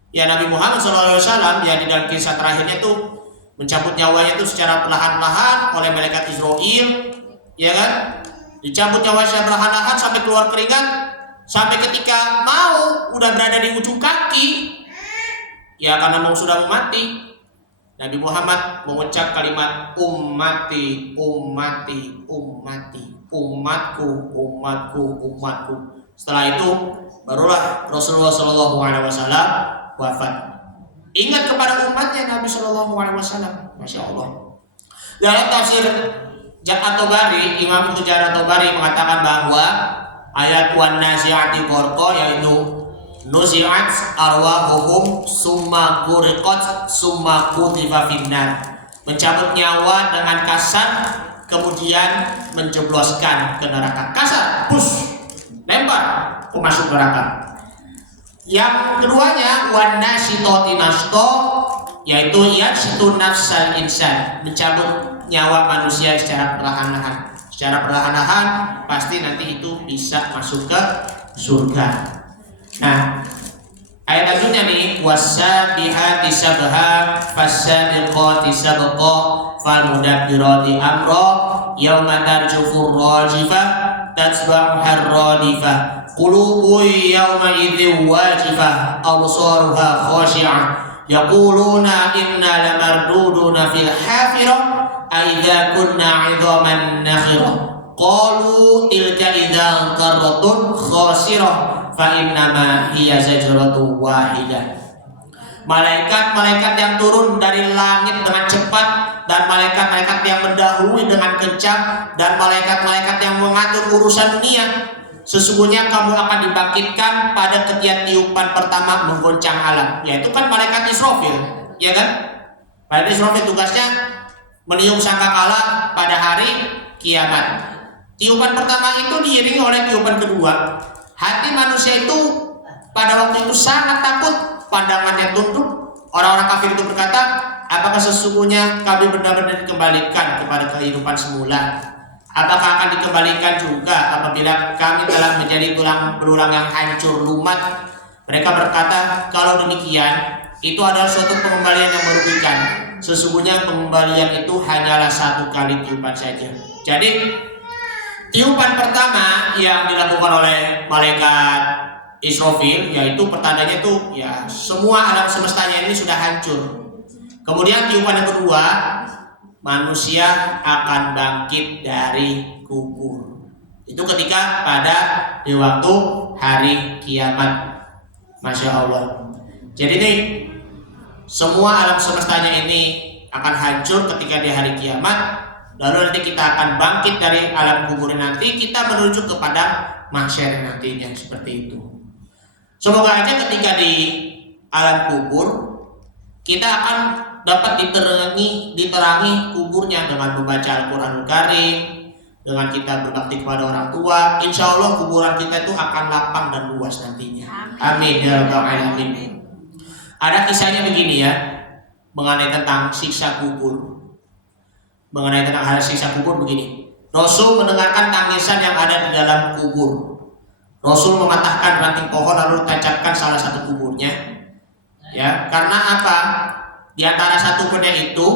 Ya Nabi Muhammad SAW ya di dalam kisah terakhirnya itu mencabut nyawanya itu secara perlahan-lahan oleh malaikat Israel, ya kan? Dicabut nyawanya secara perlahan-lahan sampai keluar keringat, sampai ketika mau udah berada di ujung kaki, ya karena mau sudah mati, Nabi Muhammad mengucap kalimat ummati, ummati, ummati, umatku, umatku, umatku. Setelah itu barulah Rasulullah SAW wafat. Ingat kepada umatnya Nabi SAW. Masya Allah. Dalam tafsir At-Tabari, Imam At-Tabari mengatakan bahwa ayat wan nazi'ati ghurqa yaitu nuzi'at arwahuhum summa ghuriqat summa qudhifa finnar. Mencabut nyawa dengan kasar kemudian menjebloskan ke neraka. Kasar, push, lempar masuk neraka. Yang keduanya wan nasyitati nashta yaitu yaksitu nafsal insan, mencabut nyawa manusia secara perlahan-lahan. Secara perlahan-lahan pasti nanti itu bisa masuk ke surga. Nah, ayat selanjutnya nih wasabihati sabha fasabiqati sabqa falmudabbirati amra yauma tarjufur rajifah tatba'u harradifah qulubun yawma idzin wajifah absaruha khashi'ah yaquluna inna lamarduduna fil hafirah aidza kunna 'idhaman nakhirah qalu tilka idzan qarratun khasirah fa innama hiya zajratun wahidah. Malaikat-malaikat yang turun dari langit dengan cepat dan malaikat-malaikat yang mendahului dengan kencang dan malaikat-malaikat yang mengatur urusan dunia. Sesungguhnya kamu akan dibangkitkan pada ketiak tiupan pertama menggoncang alam, yaitu kan malaikat Israfil, ya kan? Malaikat Israfil tugasnya meniup sangkakala pada hari kiamat. Tiupan pertama itu diiringi oleh tiupan kedua. Hati manusia itu pada waktu itu sangat takut, pandangannya tunduk. Orang-orang kafir itu berkata, apakah sesungguhnya kami benar-benar dikembalikan kepada kehidupan semula? Apakah akan dikembalikan juga apabila kami telah menjadi tulang belulang yang hancur lumat? Mereka berkata, kalau demikian, itu adalah suatu pengembalian yang merugikan. Sesungguhnya pengembalian itu hanyalah satu kali tiupan saja. Jadi, tiupan pertama yang dilakukan oleh malaikat Israfil, yaitu pertandanya itu ya semua alam semestanya ini sudah hancur. Kemudian tiupan yang kedua, manusia akan bangkit dari kubur. Itu ketika pada di waktu hari kiamat. Masya Allah. Jadi ini semua alam semestanya ini akan hancur ketika di hari kiamat. Lalu nanti kita akan bangkit dari alam kubur, nanti kita menuju kepada mahsyar nantinya, seperti itu. Semoga aja ketika di alam kubur kita akan dapat diterangi kuburnya dengan membaca Al-Quranul Karim, dengan kita berbakti kepada orang tua. Insya Allah kuburan kita itu akan lapang dan luas nantinya. Amin ya rabbal alamin. Ada kisahnya begini ya, mengenai tentang siksa kubur. Mengenai tentang hal siksa kubur begini. Rasul mendengarkan tangisan yang ada di dalam kubur. Rasul mematahkan ranting pohon lalu tancapkan salah satu kuburnya. Ya, karena apa? Di antara satu kuburnya itu,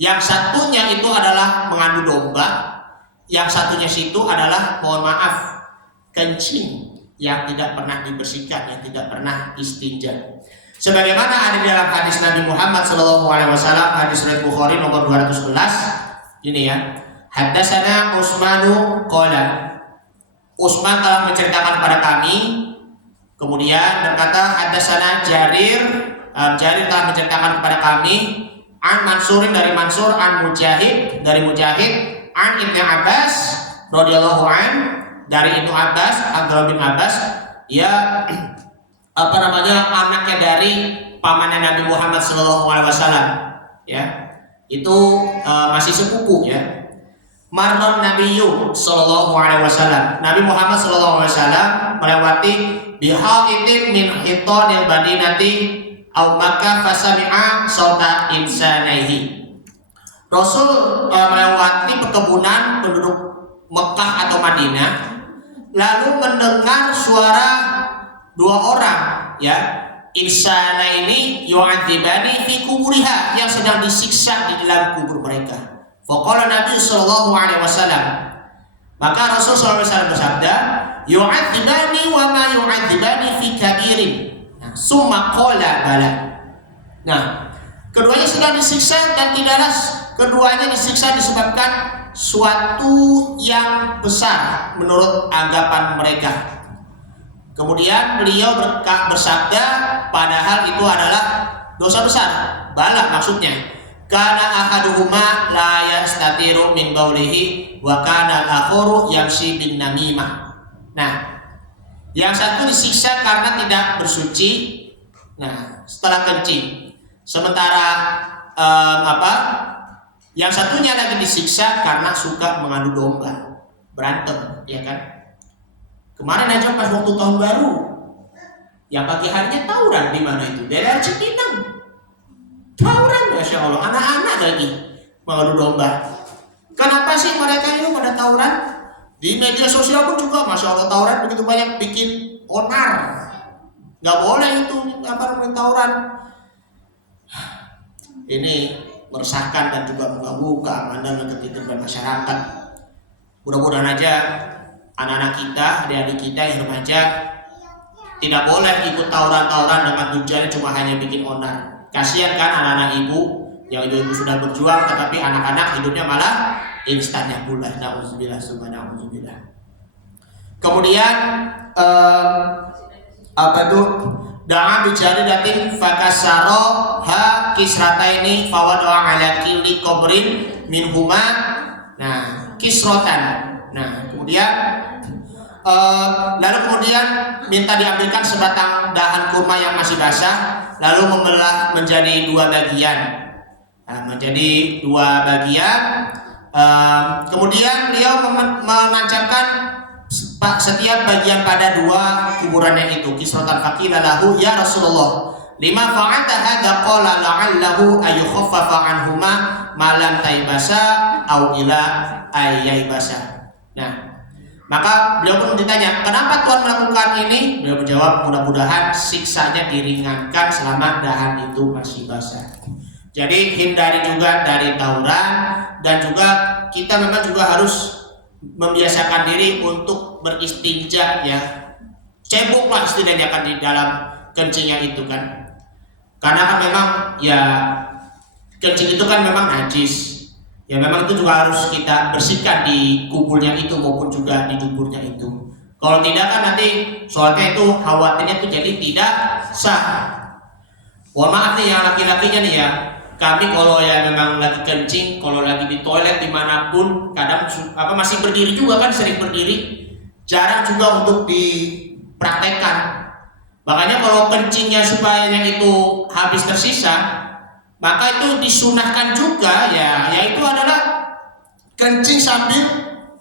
yang satunya itu adalah mengandung domba, yang satunya situ adalah, mohon maaf, kencing yang tidak pernah dibersihkan, yang tidak pernah istinja. Sebagaimana ada di dalam hadis Nabi Muhammad SAW, hadis riwayat Bukhari nomor 211, ini ya. Haddatsana Utsmanu qala. Utsman telah menceritakan kepada kami. Kemudian berkata haddatsana Jarir. Jarir telah menceritakan kepada kami. An Mansurin dari Mansur, an Mujahid dari Mujahid, an Ibnu Abbas radhiyallahu an dari Ibnu Abbas, Abdullah bin Abbas, ya anaknya dari pamannya Nabi Muhammad SAW, ya itu masih sepupu ya. Marron Nabiyyu sallallahu alaihi wasallam, Nabi Muhammad sallallahu alaihi wasallam melewati bihaitin min hitanil Madinati au Makkah fasami'a sauta insanaihi. Rasul melewati perkebunan penduduk Mekah atau Madinah, lalu mendengar suara dua orang ya, insana ini yu'adzibani fi kuburiha, yang sedang disiksa di dalam kubur mereka. Faqala Nabi sallallahu alaihi wasallam, maka Rasul sallallahu alaihi wasallam bersabda, yu'adzibani wa ma yu'adzibani fi kabirin. Nah, summa qala bala. Nah, keduanya sedang disiksa dan tidaklah keduanya disiksa disebabkan suatu yang besar menurut anggapan mereka. Kemudian beliau bersabda, padahal itu adalah dosa besar. Bala maksudnya, kana ahaduhuma la yastatiru min baulihi wa kana al-akharu yamshi bin namimah. Nah, yang satu disiksa karena tidak bersuci, nah setelah kencing. Sementara yang satunya lagi disiksa karena suka mengadu domba, berantem, ya kan? Kemarin aja pas waktu tahun baru, yang pagi harinya tawuran di mana itu? Daerah Cipinang. Tawuran, masya Allah, anak-anak lagi mengadu domba. Kenapa sih mereka ini pada tawuran? Di media sosial pun juga, masya Allah, tawuran begitu banyak, bikin onar. Nggak boleh itu tawuran. Ini meresahkan dan juga mengganggu keamanan dan ketertiban masyarakat. Mudah-mudahan aja anak-anak kita, adik-adik kita yang remaja tidak boleh ikut tawuran-tawuran dengan tujuannya cuma hanya bikin onar. Kasihan kan anak-anak ibu yang ibu sudah berjuang, tetapi anak-anak hidupnya malah instannya pula. Na'udzubillah, na'udzubillah. Kemudian da'a bi jaridatin fakasaro ha kisrataini fawadaa ala kulli qabrin minhuma. Nah, kisrotan. Nah, kemudian lalu kemudian minta diambilkan sebatang dahan kurma yang masih basah, lalu membelah menjadi 2 bagian. Nah, menjadi 2 bagian. Kemudian beliau menancapkan setiap bagian pada 2 kuburannya itu. Kisrotan faqila lahu ya Rasulullah, lima fa'alta hadza qala la'allahu ayukhaffafa anhuma ma lam taibasa au ila ayaibasa. Nah, maka beliau pun ditanya, kenapa Tuhan melakukan ini? Beliau menjawab, mudah-mudahan siksanya diringankan selama dahan itu masih basah. Jadi hindari juga dari tawuran, dan juga kita memang juga harus membiasakan diri untuk beristinja ya. Ceboklah istilahnya kan di dalam kencingnya itu kan. Karena kan memang ya kencing itu kan memang najis. Ya memang itu juga harus kita bersihkan di kubulnya itu maupun juga di duburnya itu. Kalau tidak kan nanti soalnya itu khawatirnya itu jadi tidak sah. Mohon maaf nih yang laki-lakinya nih ya. Kami kalau ya memang lagi kencing, kalau lagi di toilet dimanapun, kadang masih berdiri juga kan, sering berdiri, jarang juga untuk dipraktekkan. Makanya kalau kencingnya supaya yang itu habis tersisa, maka itu disunahkan juga ya, yaitu adalah kencing sambil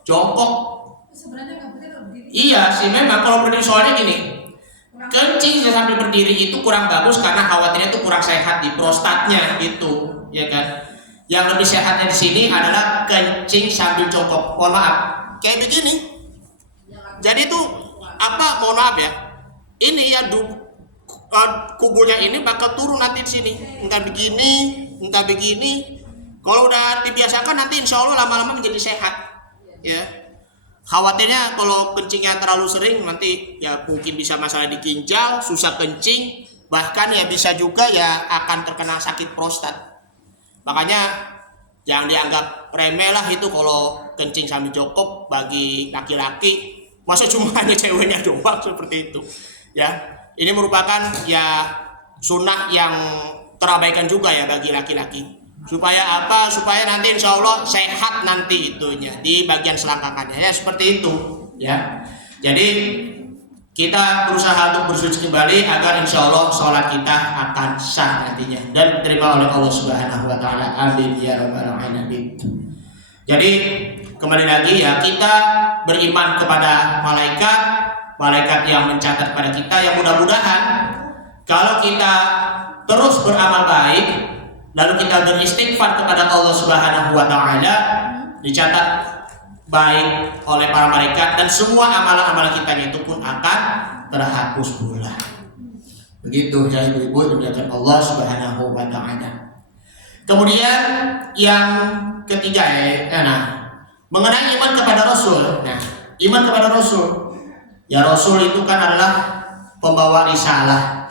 jongkok. Sebenarnya nggak boleh berdiri. Iya sih memang kalau berdiri, soalnya gini, kencing sambil berdiri itu kurang bagus karena khawatirnya itu kurang sehat di prostatnya gitu, ya kan. Yang lebih sehatnya di sini adalah kencing sambil jongkok. Mohon maaf, kayak begini. Jadi itu mohon maaf ya. Ini ya kubulnya ini bakal turun nanti di sini. Entah begini. Kalau udah dibiasakan nanti insya Allah lama-lama menjadi sehat. Ya. Khawatirnya kalau kencingnya terlalu sering nanti ya mungkin bisa masalah di ginjal, susah kencing, bahkan ya bisa juga ya akan terkena sakit prostat. Makanya jangan dianggap remeh lah itu kalau kencing sambil jongkok bagi laki-laki. Masa cuma hanya ceweknya doang seperti itu. Ya, ini merupakan ya sunnah yang terabaikan juga ya bagi laki-laki. Supaya apa? Supaya nanti insya Allah sehat nanti itunya di bagian selangkangannya ya, seperti itu ya. Jadi kita berusaha untuk bersuci kembali agar insya Allah sholat kita akan sah nantinya dan diterima oleh Allah Subhanahu Wa Taala. Amin ya rabbal alamin. Jadi kembali lagi ya, kita beriman kepada malaikat yang mencatat pada kita, yang mudah-mudahan kalau kita terus beramal baik lalu kita beristighfar kepada Allah Subhanahu Wa Taala, dicatat baik oleh para malaikat dan semua amalan-amalan kita itu pun akan terhapus pula. Begitu ya ibu-ibu dimuliakan Allah Subhanahu Wa Taala. Kemudian yang ketiga mengenai iman kepada Rasul. Nah, iman kepada Rasul. Ya Rasul itu kan adalah pembawa risalah,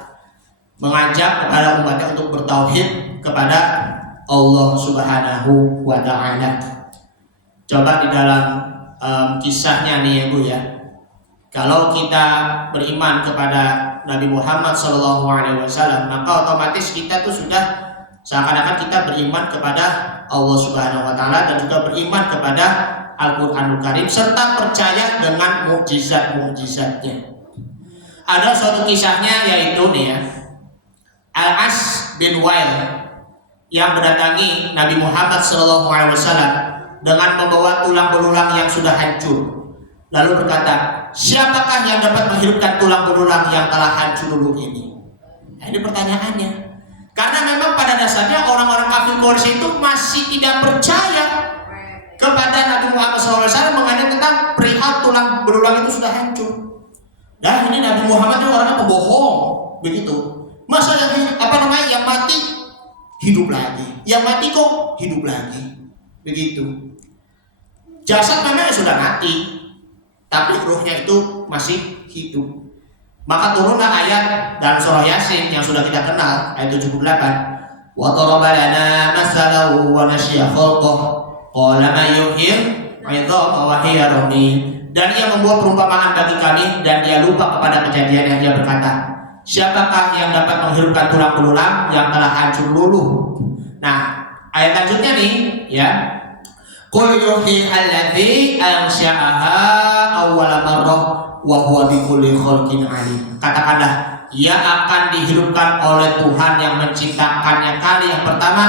mengajak kepada umatnya untuk bertauhid kepada Allah Subhanahu Wa Taala. Coba di dalam kisahnya nih ya Bu ya. Kalau kita beriman kepada Nabi Muhammad SAW, maka otomatis kita tuh sudah seakan-akan kita beriman kepada Allah Subhanahu Wa Taala dan juga beriman kepada Al-Quranul Karim serta percaya dengan mukjizat-mukjizatnya. Ada suatu kisahnya yaitu nih ya, Al-As bin Wail yang mendatangi Nabi Muhammad SAW dengan membawa tulang belulang yang sudah hancur, lalu berkata, siapakah yang dapat menghidupkan tulang belulang yang telah hancur dulu ini? Nah, ini pertanyaannya, karena memang pada dasarnya orang-orang kafir Quraisy itu masih tidak percaya kepada Nabi Muhammad SAW mengenai tentang perihal tulang belulang itu sudah hancur. Nah, ini Nabi Muhammad itu orangnya pembohong, begitu. Masa yang mati hidup lagi, yang mati kok hidup lagi, begitu. Jasad memang sudah mati, tapi ruhnya itu masih hidup. Maka turunlah ayat dalam surah Yasin yang sudah kita kenal, ayat 78. Wa daraba lana masalan wa nasya khalqah qala ma yuhir 'idhama wa hiya ramim. Dan ia membuat perumpamaan bagi kami dan dia lupa kepada kejadian yang dia berkata, Siapakah yang dapat menghidupkan tulang belulang yang telah hancur luluh? Nah, ayat lanjutnya nih, ya. Qul yuhyi alladzi ansha'aha awwala marrah wa huwa bikulli khalqin alim. Katakanlah, ia akan dihidupkan oleh Tuhan yang menciptakannya kali yang pertama,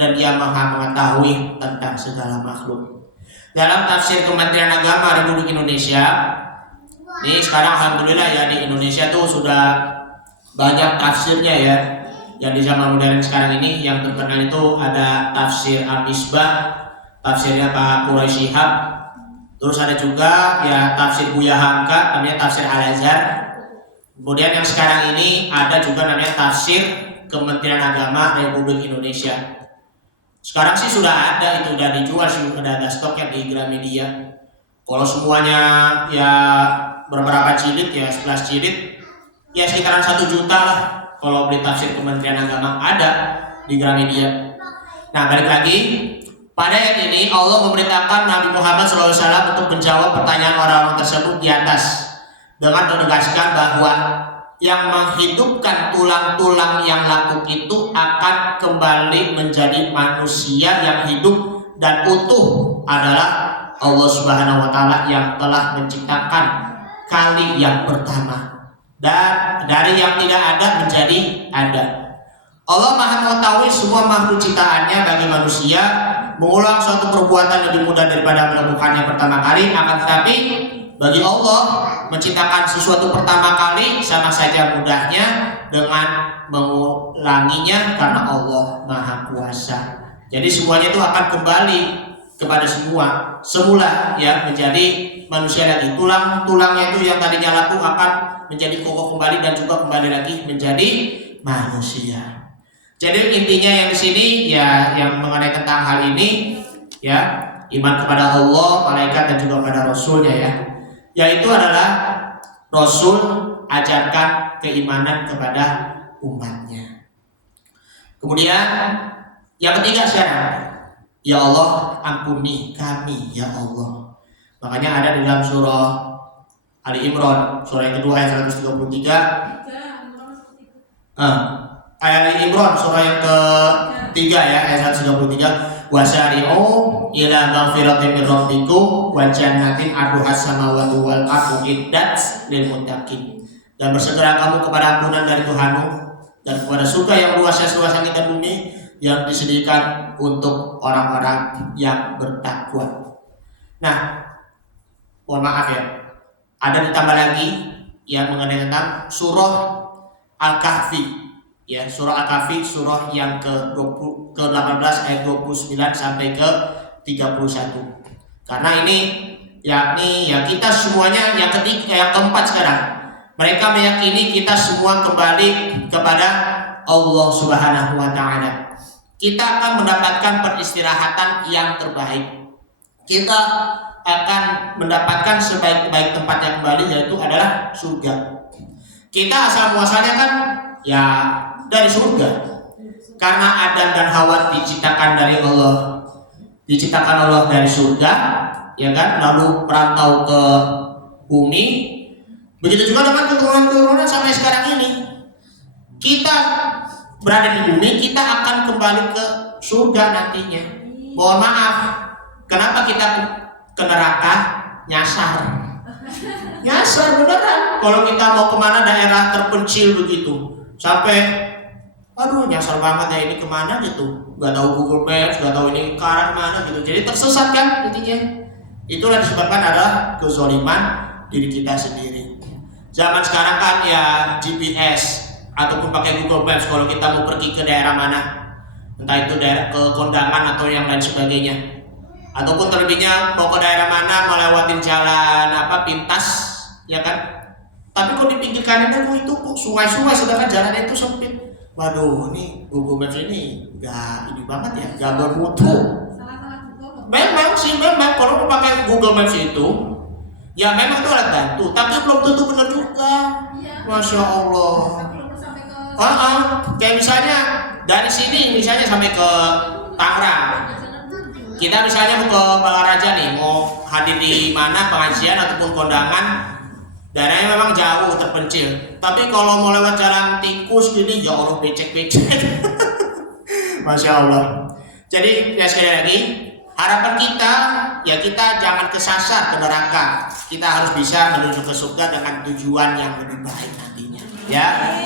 dan dia maha mengetahui tentang segala makhluk. Dalam tafsir Kementerian Agama Republik Indonesia, ini sekarang alhamdulillah ya, di Indonesia tuh sudah banyak tafsirnya ya. Yang di zaman modern sekarang ini yang terkenal itu ada tafsir Al-Misbah, tafsirnya Pak Quraisy Shihab. Terus ada juga ya tafsir Buya Hamka, namanya tafsir Al-Azhar. Kemudian yang sekarang ini ada juga namanya tafsir Kementerian Agama Republik Indonesia. Sekarang sih sudah ada, itu udah dijual sih, udah ada stoknya di Gramedia. Kalau semuanya ya beberapa jilid ya 11 jilid ya sekitaran 1 juta lah kalau beli tafsir Kementerian Agama, ada di Gramedia. Nah, balik lagi pada ayat ini Allah memerintahkan Nabi Muhammad SAW untuk menjawab pertanyaan orang-orang tersebut di atas dengan menegaskan bahwa yang menghidupkan tulang-tulang yang lapuk itu akan kembali menjadi manusia yang hidup dan utuh adalah Allah Subhanahu wa Ta'ala yang telah menciptakan kali yang pertama, dan dari yang tidak ada menjadi ada. Allah Maha mengetahui semua makhluk ciptaannya. Bagi manusia mengulang suatu perbuatan lebih mudah daripada melakukannya pertama kali, akan tetapi bagi Allah menciptakan sesuatu pertama kali sama saja mudahnya dengan mengulanginya, karena Allah Maha Kuasa. Jadi semuanya itu akan kembali kepada semula ya, menjadi manusia lagi. Tulangnya itu yang tadinya laku akan menjadi kokoh kembali dan juga kembali lagi menjadi manusia. Jadi intinya yang di sini ya, yang mengenai tentang hal ini ya, iman kepada Allah, malaikat dan juga kepada Rasulnya ya, yaitu adalah Rasul ajarkan keimanan kepada umatnya. Kemudian yang ketiga sekarang, ya Allah ampuni kami ya Allah. Makanya ada di dalam surah Ali Imran, surah yang kedua ayat 133. Ayat Ali Imran surah yang ketiga ya, ayat 133. Wasari'u ila maghfiratin min rabbikum wa jannatin 'arduhas samawati wal ardu iddat lil muttaqin. Dan bersegera kamu kepada ampunan dari Tuhanmu dan kepada surga yang luasnya seluas langit dan bumi, yang disediakan untuk orang-orang yang bertakwa. Nah, mohon maaf ya, ada ditambah lagi yang mengenai tentang surah Al-Kahfi ya, surah Al-Kahfi, surah yang ke-18 ayat 29 sampai ke 31. Karena ini yakni ya kita semuanya yang ketiga, yang keempat sekarang, mereka meyakini kita semua kembali kepada Allah Subhanahu wa Ta'ala. Kita akan mendapatkan peristirahatan yang terbaik. Kita akan mendapatkan sebaik-baik tempatnya kembali, yaitu adalah surga. Kita asal muasalnya kan ya dari surga, karena Adam dan Hawa diciptakan dari Allah, diciptakan Allah dari surga, ya kan, lalu merantau ke bumi. Begitu juga dengan keturunan-keturunan sampai sekarang ini. Kita berada di bumi, kita akan kembali ke surga nantinya. Mohon maaf, kenapa kita ke neraka? Nyasar beneran. Kalau kita mau kemana daerah terpencil begitu, sampai aduh nyasar banget ya, ini kemana gitu, nggak tahu Google Maps, nggak tahu ini ke arah mana gitu, jadi tersesat kan intinya. Itulah disebabkan adalah kezaliman diri kita sendiri. Zaman sekarang kan ya GPS ataupun pakai Google Maps kalau kita mau pergi ke daerah mana, entah itu daerah ke kondangan atau yang lain sebagainya, ataupun terlebihnya mau ke daerah mana melewatin jalan pintas ya kan, tapi kok di pinggir kanan itu kok sungai-sungai, sedangkan jalannya itu sempit. Waduh, ini Google Maps ini nggak ini banget ya, nggak bermutu. Memang kalau mau pakai Google Maps itu ya memang itu alat bantu, tapi belum tentu benar juga. Masya Allah. Kayak misalnya dari sini misalnya sampai ke Tangerang, kita misalnya mau ke Balaraja nih, mau hadir di mana pengajian ataupun kondangan, Daerahnya memang jauh terpencil. Tapi kalau mau lewat jalan tikus gini, ya Allah becek-becek. Masya Allah. Jadi ya sekali lagi, harapan kita ya kita jangan kesasar ke neraka. Kita harus bisa menuju ke surga dengan tujuan yang lebih baik nantinya. Ya.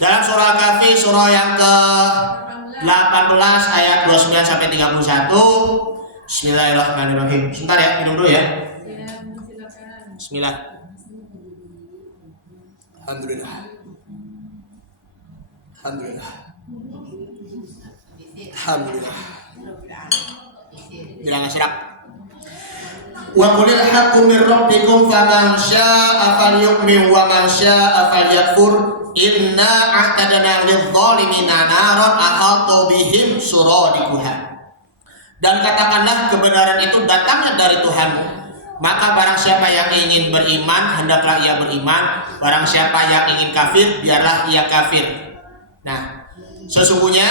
Dalam surah Al-Kahfi surah yang ke-18 ayat 29 sampai 31. Bismillahirrahmanirrahim. Sebentar ya, minum dulu ya. Bismillah. Alhamdulillah. Alhamdulillah. Alhamdulillah. Bilang asyraf. Wa qulil haqqu min rabbikum faman syaa'a falyu'min wa man syaa'a falyakfur inna a'tadna lidh-dhalimina naran ahata bihim suradiquha. Dan katakanlah kebenaran itu datangnya dari Tuhanmu. Maka barang siapa yang ingin beriman, hendaklah ia beriman. Barang siapa yang ingin kafir, biarlah ia kafir. Nah, sesungguhnya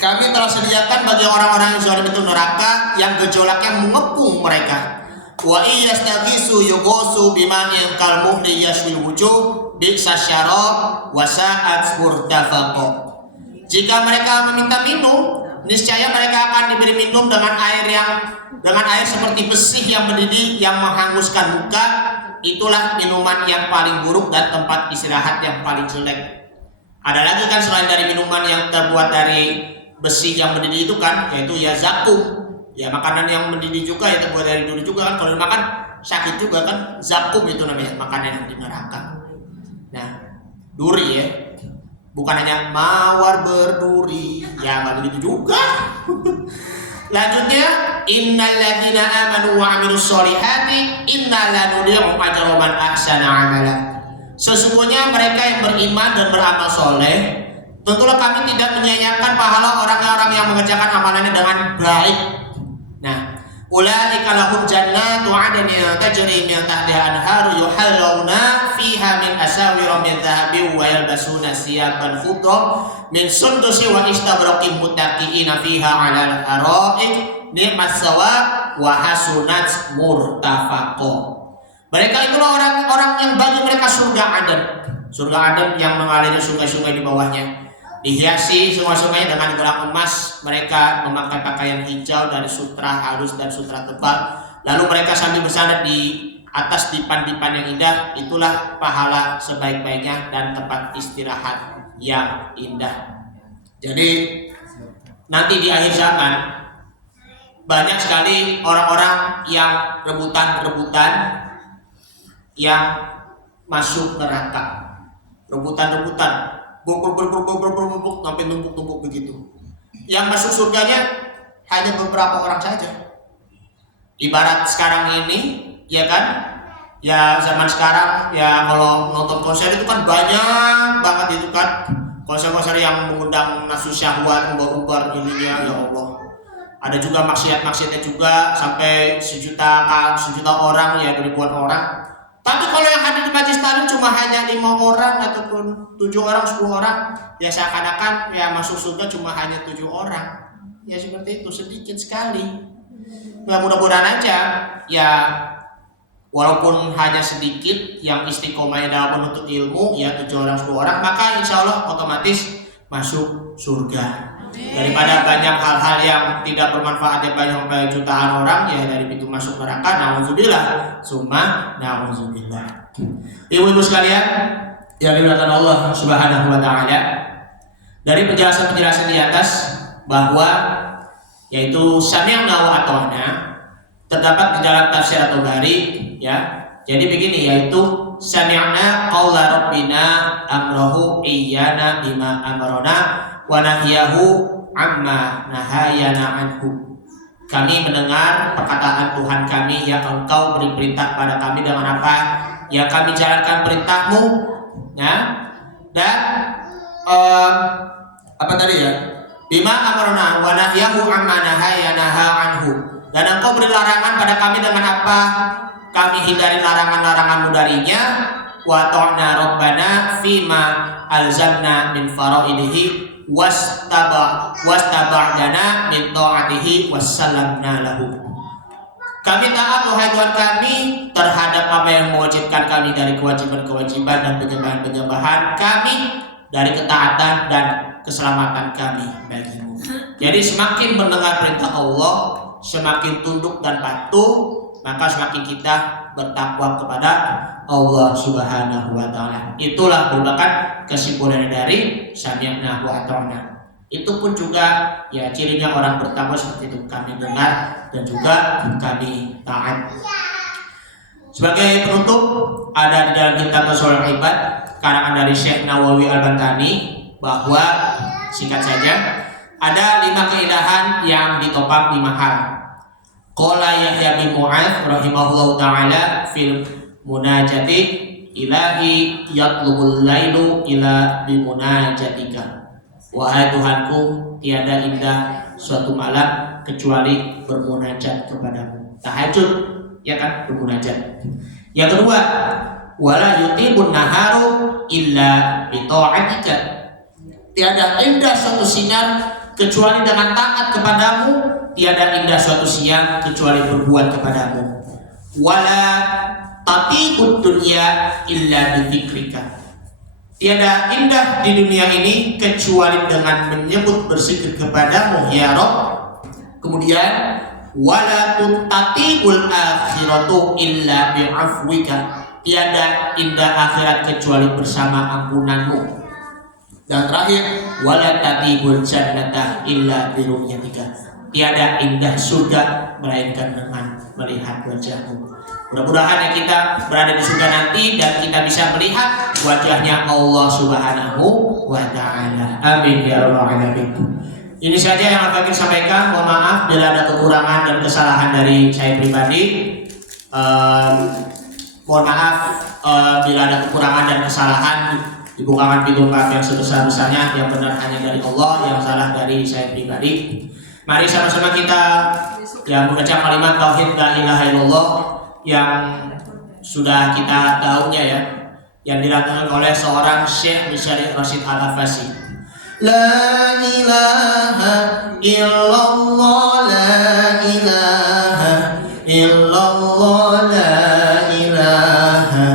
kami telah sediakan bagi orang-orang yang zalim itu neraka yang gejolaknya mengepung mereka. Wa iyastaghisu yughasu bima'in kalmuhli yashwil wujuh bi'sa syarab wa sa'at murtafaqa. Jika mereka meminta minum, niscaya mereka akan diberi minum dengan air seperti besi yang mendidih yang menghanguskan muka. Itulah minuman yang paling buruk dan tempat istirahat yang paling jelek. Ada lagi kan selain dari minuman yang terbuat dari besi yang mendidih itu kan, yaitu ya zakum. Ya makanan yang mendidih juga ya terbuat dari duri juga kan, kalau dimakan sakit juga kan. Zakum itu namanya makanan yang di neraka. Nah, duri ya. Bukan hanya mawar berduri, ya nggak begitu juga. Lanjutnya, innal ladzina amanu wa 'amilus sholihati inna la nudhi'u ajra man ahsana 'amala. Sesungguhnya mereka yang beriman dan beramal soleh, tentulah kami tidak menyia-nyiakan pahala orang-orang yang mengerjakan amalannya dengan baik. Nah, ulaika lahum jannatu 'adnin tajri min tahtiha anharu yuhallawna fiha min asawira min dhahabin wa yalbasuna siyaban khudra min sundusi wa istabraqin muttaqiina fiha 'alal ara'ik ni'mas sawab wa hasunat murtafaqa. Mereka itulah orang-orang yang bagi mereka surga Aden. Surga Aden yang mengalir sungai-sungai di bawahnya. Dihiasi sungai-sungainya dengan gelang emas. Mereka memakai pakaian hijau dari sutra halus dan sutra tebal. Lalu mereka sambil bersandar di atas dipan-dipan yang indah. Itulah pahala sebaik-baiknya dan tempat istirahat yang indah. Jadi nanti di akhir zaman banyak sekali orang-orang yang rebutan-rebutan yang masuk neraka. Rebutan-rebutan, buk sampai numpuk-numpuk begitu. Yang masuk surganya hanya beberapa orang saja. Ibarat sekarang ini, ya kan? Ya zaman sekarang ya kalau nonton konser itu kan banyak banget itu kan. Konser-konser yang mengundang nafsu syahwat, umbar-umbar ininya, ya Allah. Ada juga maksiat-maksiatnya juga sampai sejuta orang ya, ribuan orang. Tapi kalau yang hadir di majelis taklim cuma hanya 5 orang ataupun 7 orang, 10 orang, ya seakan-akan ya masuk surga cuma hanya 7 orang. Ya seperti itu, sedikit sekali. Ya mudah-mudahan aja ya walaupun hanya sedikit yang istiqomah dalam menuntut ilmu ya 7 orang, 10 orang, maka insya Allah otomatis masuk surga. Daripada banyak hal-hal yang tidak bermanfaat yang banyak jutaan orang ya dari pintu masuk neraka, na'udzubillah, summa na'udzubillah. Ibu-ibu sekalian yang dimuliakan Allah Subhanahu wa taala, dari penjelasan-penjelasan di atas bahwa yaitu sami'na wa ata'na terdapat di dalam tafsir At-Tabari ya. Jadi begini, yaitu sami'na qaula rabbina amrahu iyyana bima amarona wa nahyahu amma nahayana anhu. Kami mendengar perkataan Tuhan kami yang Engkau beri perintah pada kami dengan apa yang kami jalankan perintahmu ya. Dan apa tadi ya, bima amarna wa nahyahu amma nahayana anhu. Dan Engkau beri larangan pada kami dengan apa kami hindari larangan-laranganmu darinya. Wa ta'na rabbana fima alzamna min faraidihi wastaba'dana min ta'atihi wassalamna lahu. Kami taat wahai Tuhan kami terhadap apa yang mewajibkan kami dari kewajiban-kewajiban dan penyembahan-penyembahan kami, dari ketaatan dan keselamatan kami bagimu. Jadi semakin mendengar perintah Allah, semakin tunduk dan patuh, maka semakin kita bertakwa kepada Allah Subhanahu wa Ta'ala. Itulah merupakan kesimpulan dari sami'na wa ata'na. Itu pun juga ya cirinya orang bertakwa seperti itu, kami dengar dan juga kami taat. Sebagai penutup, ada di dalam kitab Tasawwurul Ibad karangan dari Syekh Nawawi Al-Bantani bahwa singkat saja ada 5 keindahan yang ditopang 5 hal. Qala Yahya bin Mu'adz rahimahullahu taala fil munajati ilahi yatlubul lailu ila bi munajatika. Wahai Tuhanku, tiada indah suatu malam kecuali bermunajat kepadamu. Tahajud, ya kan, bermunajat. Yang kedua, wala yutibun naharu illa bi ta'atika. Tiada indah suatu sinar kecuali dengan taat kepadamu, tiada indah suatu siang kecuali berbuat kepadamu. Wala tatibud dunya illa bi dzikrika. Tiada indah di dunia ini kecuali dengan menyebut berzikir kepadamu ya Rabb. Kemudian wala tatibul akhiratu illa bi afwika. Tiada indah akhirat kecuali bersama ampunanmu. Dan terakhir, wala tatibul jannata illa bi ru'yatika. Tiada indah surga melainkan dengan melihat wajahmu. Mudah-mudahan yang kita berada di surga nanti dan kita bisa melihat wajahnya Allah Subhanahu wa Ta'ala. Amin ya rabbal alamin. Ini saja yang akan saya sampaikan. Mohon maaf bila ada kekurangan dan kesalahan dari saya pribadi. Mohon maaf bila ada kekurangan dan kesalahan. Dibukakan pintu maaf yang sebesar-besarnya. Yang benar hanya dari Allah, yang salah dari saya pribadi. Mari sama-sama kita yang mengucap kalimat tauhid la ilaha illallah yang sudah kita tahunya ya, yang dilakukan oleh seorang Syekh Syarif Rasyid Al-Hafasi. La ilaha illallah, la ilaha illallah, la ilaha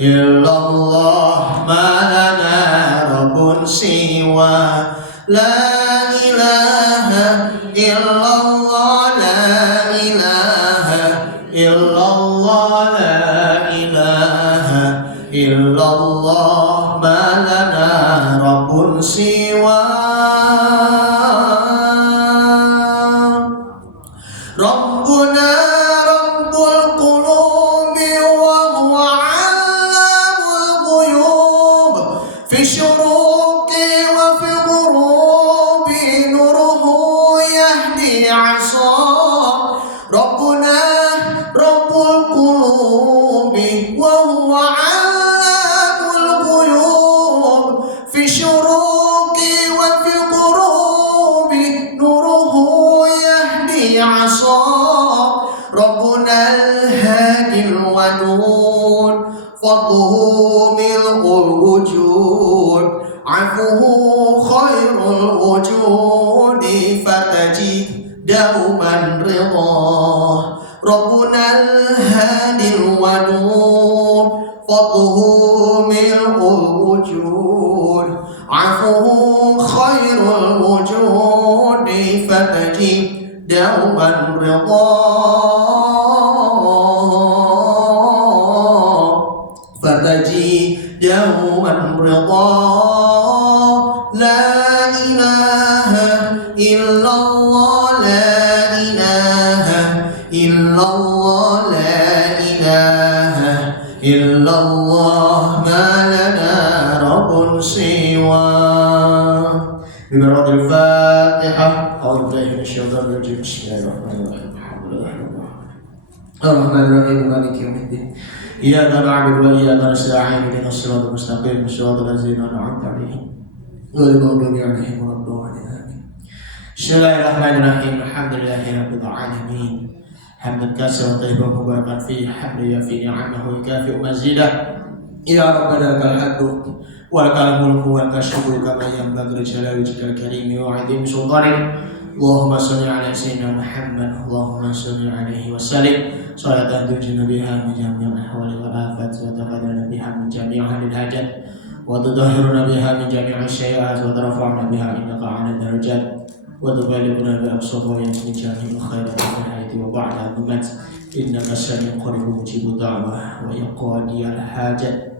illallah, ma lana rabbun siwa. La ilaha illallah, la ilaha illallah, la ilaha illallah, ma lana rabbun siwa. Rabbuna rabbul qulubi wa huwa 'allamul ghuyub fi syuruqi wa fi ghurubi nuruhu yahdi 'asa. Rabbuna rabbul qulubi wa huwa 'allamul ghuyub fi syuruqi wa fi ghurubi nuruhu yahdi 'asa. Rabbuna al-hadil wadud fadluhu mil'ul wujud 'afuhu khairul wujudi fataji dauman ridha. Rabbuna al-hadil wadud fadluhu mil'ul wujud 'afuhu khairul wujudi fataji dauman ridha. Fataji dauman ridha. La ilaha illallah, la ilaha illallah, la ilaha illallah, ma lana rabbun siwa. Bibaratil Fatihah. A'udzu billahi minasyaitonir rajim. Bismillahirrahmanirrahim. Ar-Rahmanir-Rahim. Maliki yaumiddin. Iyyaka na'budu wa iyyaka nasta'in. Ihdinas siratal mustaqim. Shiratal ladzina an'amta 'alaihim ghairil maghdubi 'alaihim waladdallin. Bismillahirrahmanirrahim. Alhamdulillahirabbil alamin. Hamdan katsiran thayyiban mubarakan fihi hamdan yafi ni'amahu yukafi'u mazidah. Ya rabbana lakal hamdu wa lakal mulku wa lakal syukru kama yanbaghi li jalali wajhikal karim wa 'azimi sultanik. Allahumma salli ala sayyidina Muhammad, Allahumma salli alaihi wasallim salatan tunjina biha min jami'il ahwali wal afat wa taqaddana biha min jami'il hajat wa tudahhiruna biha min jami'il sayyi'at wa tarfa'una biha innaka 'ala darajat wa tuballighuna bi aqsa'i min jami'il khairat wa hayati wa ba'da al-mamat innaka sami'un qaribun mujibud da'wah wa yaqadiyal hajat.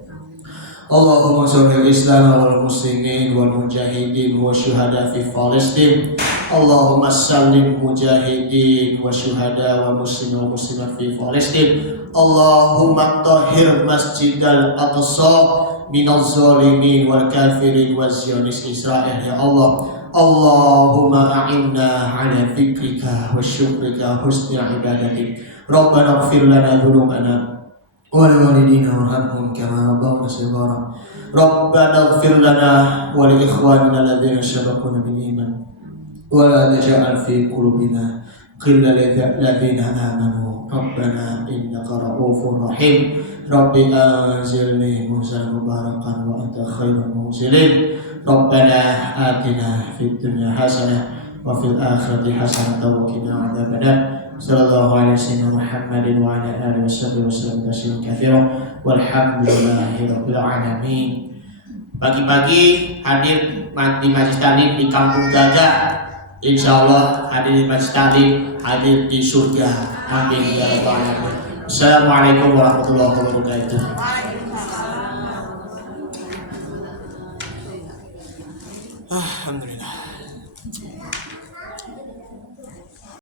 Allahumma sholli Islam wal muslimin wal mujahidin wa syuhada fi Palestin. Allahumma sallim mujahidin wa syuhada wa muslimin wa muslimat fi Palestin. Allahumma tahhir masjidal aqsa minaz zalimin wal kafirin wa zionis Israel ya Allah. Allahumma a'inna ala dzikrika wa syukrika husni ibadatik. Rabbana ighfir lana dzunubana ولوالدينا وارحمهم كما ربونا صغارا ربنا اغفر لنا ولإخواننا الذين سبقونا بالإيمان ولا تجعل في قلوبنا غلا للذين آمنوا ربنا إنك رؤوف رحيم رب أنزلني منزلا مباركا وأنت خير المنزلين ربنا آتنا في الدنيا حسنة وفي الآخرة حسنة وقنا عذاب النار sallallahu alaihi wasallam Muhammadin wa ala alihi wasallam tasliman katsiran walhamdulillahi rabbil alamin. Pagi-pagi hadir di Majlis Taklim di Kampung Gagak, insyaallah hadir di Majlis Taklim, hadir di surga. Amin ya rabbal alamin. Assalamualaikum warahmatullahi wabarakatuh. Alhamdulillah.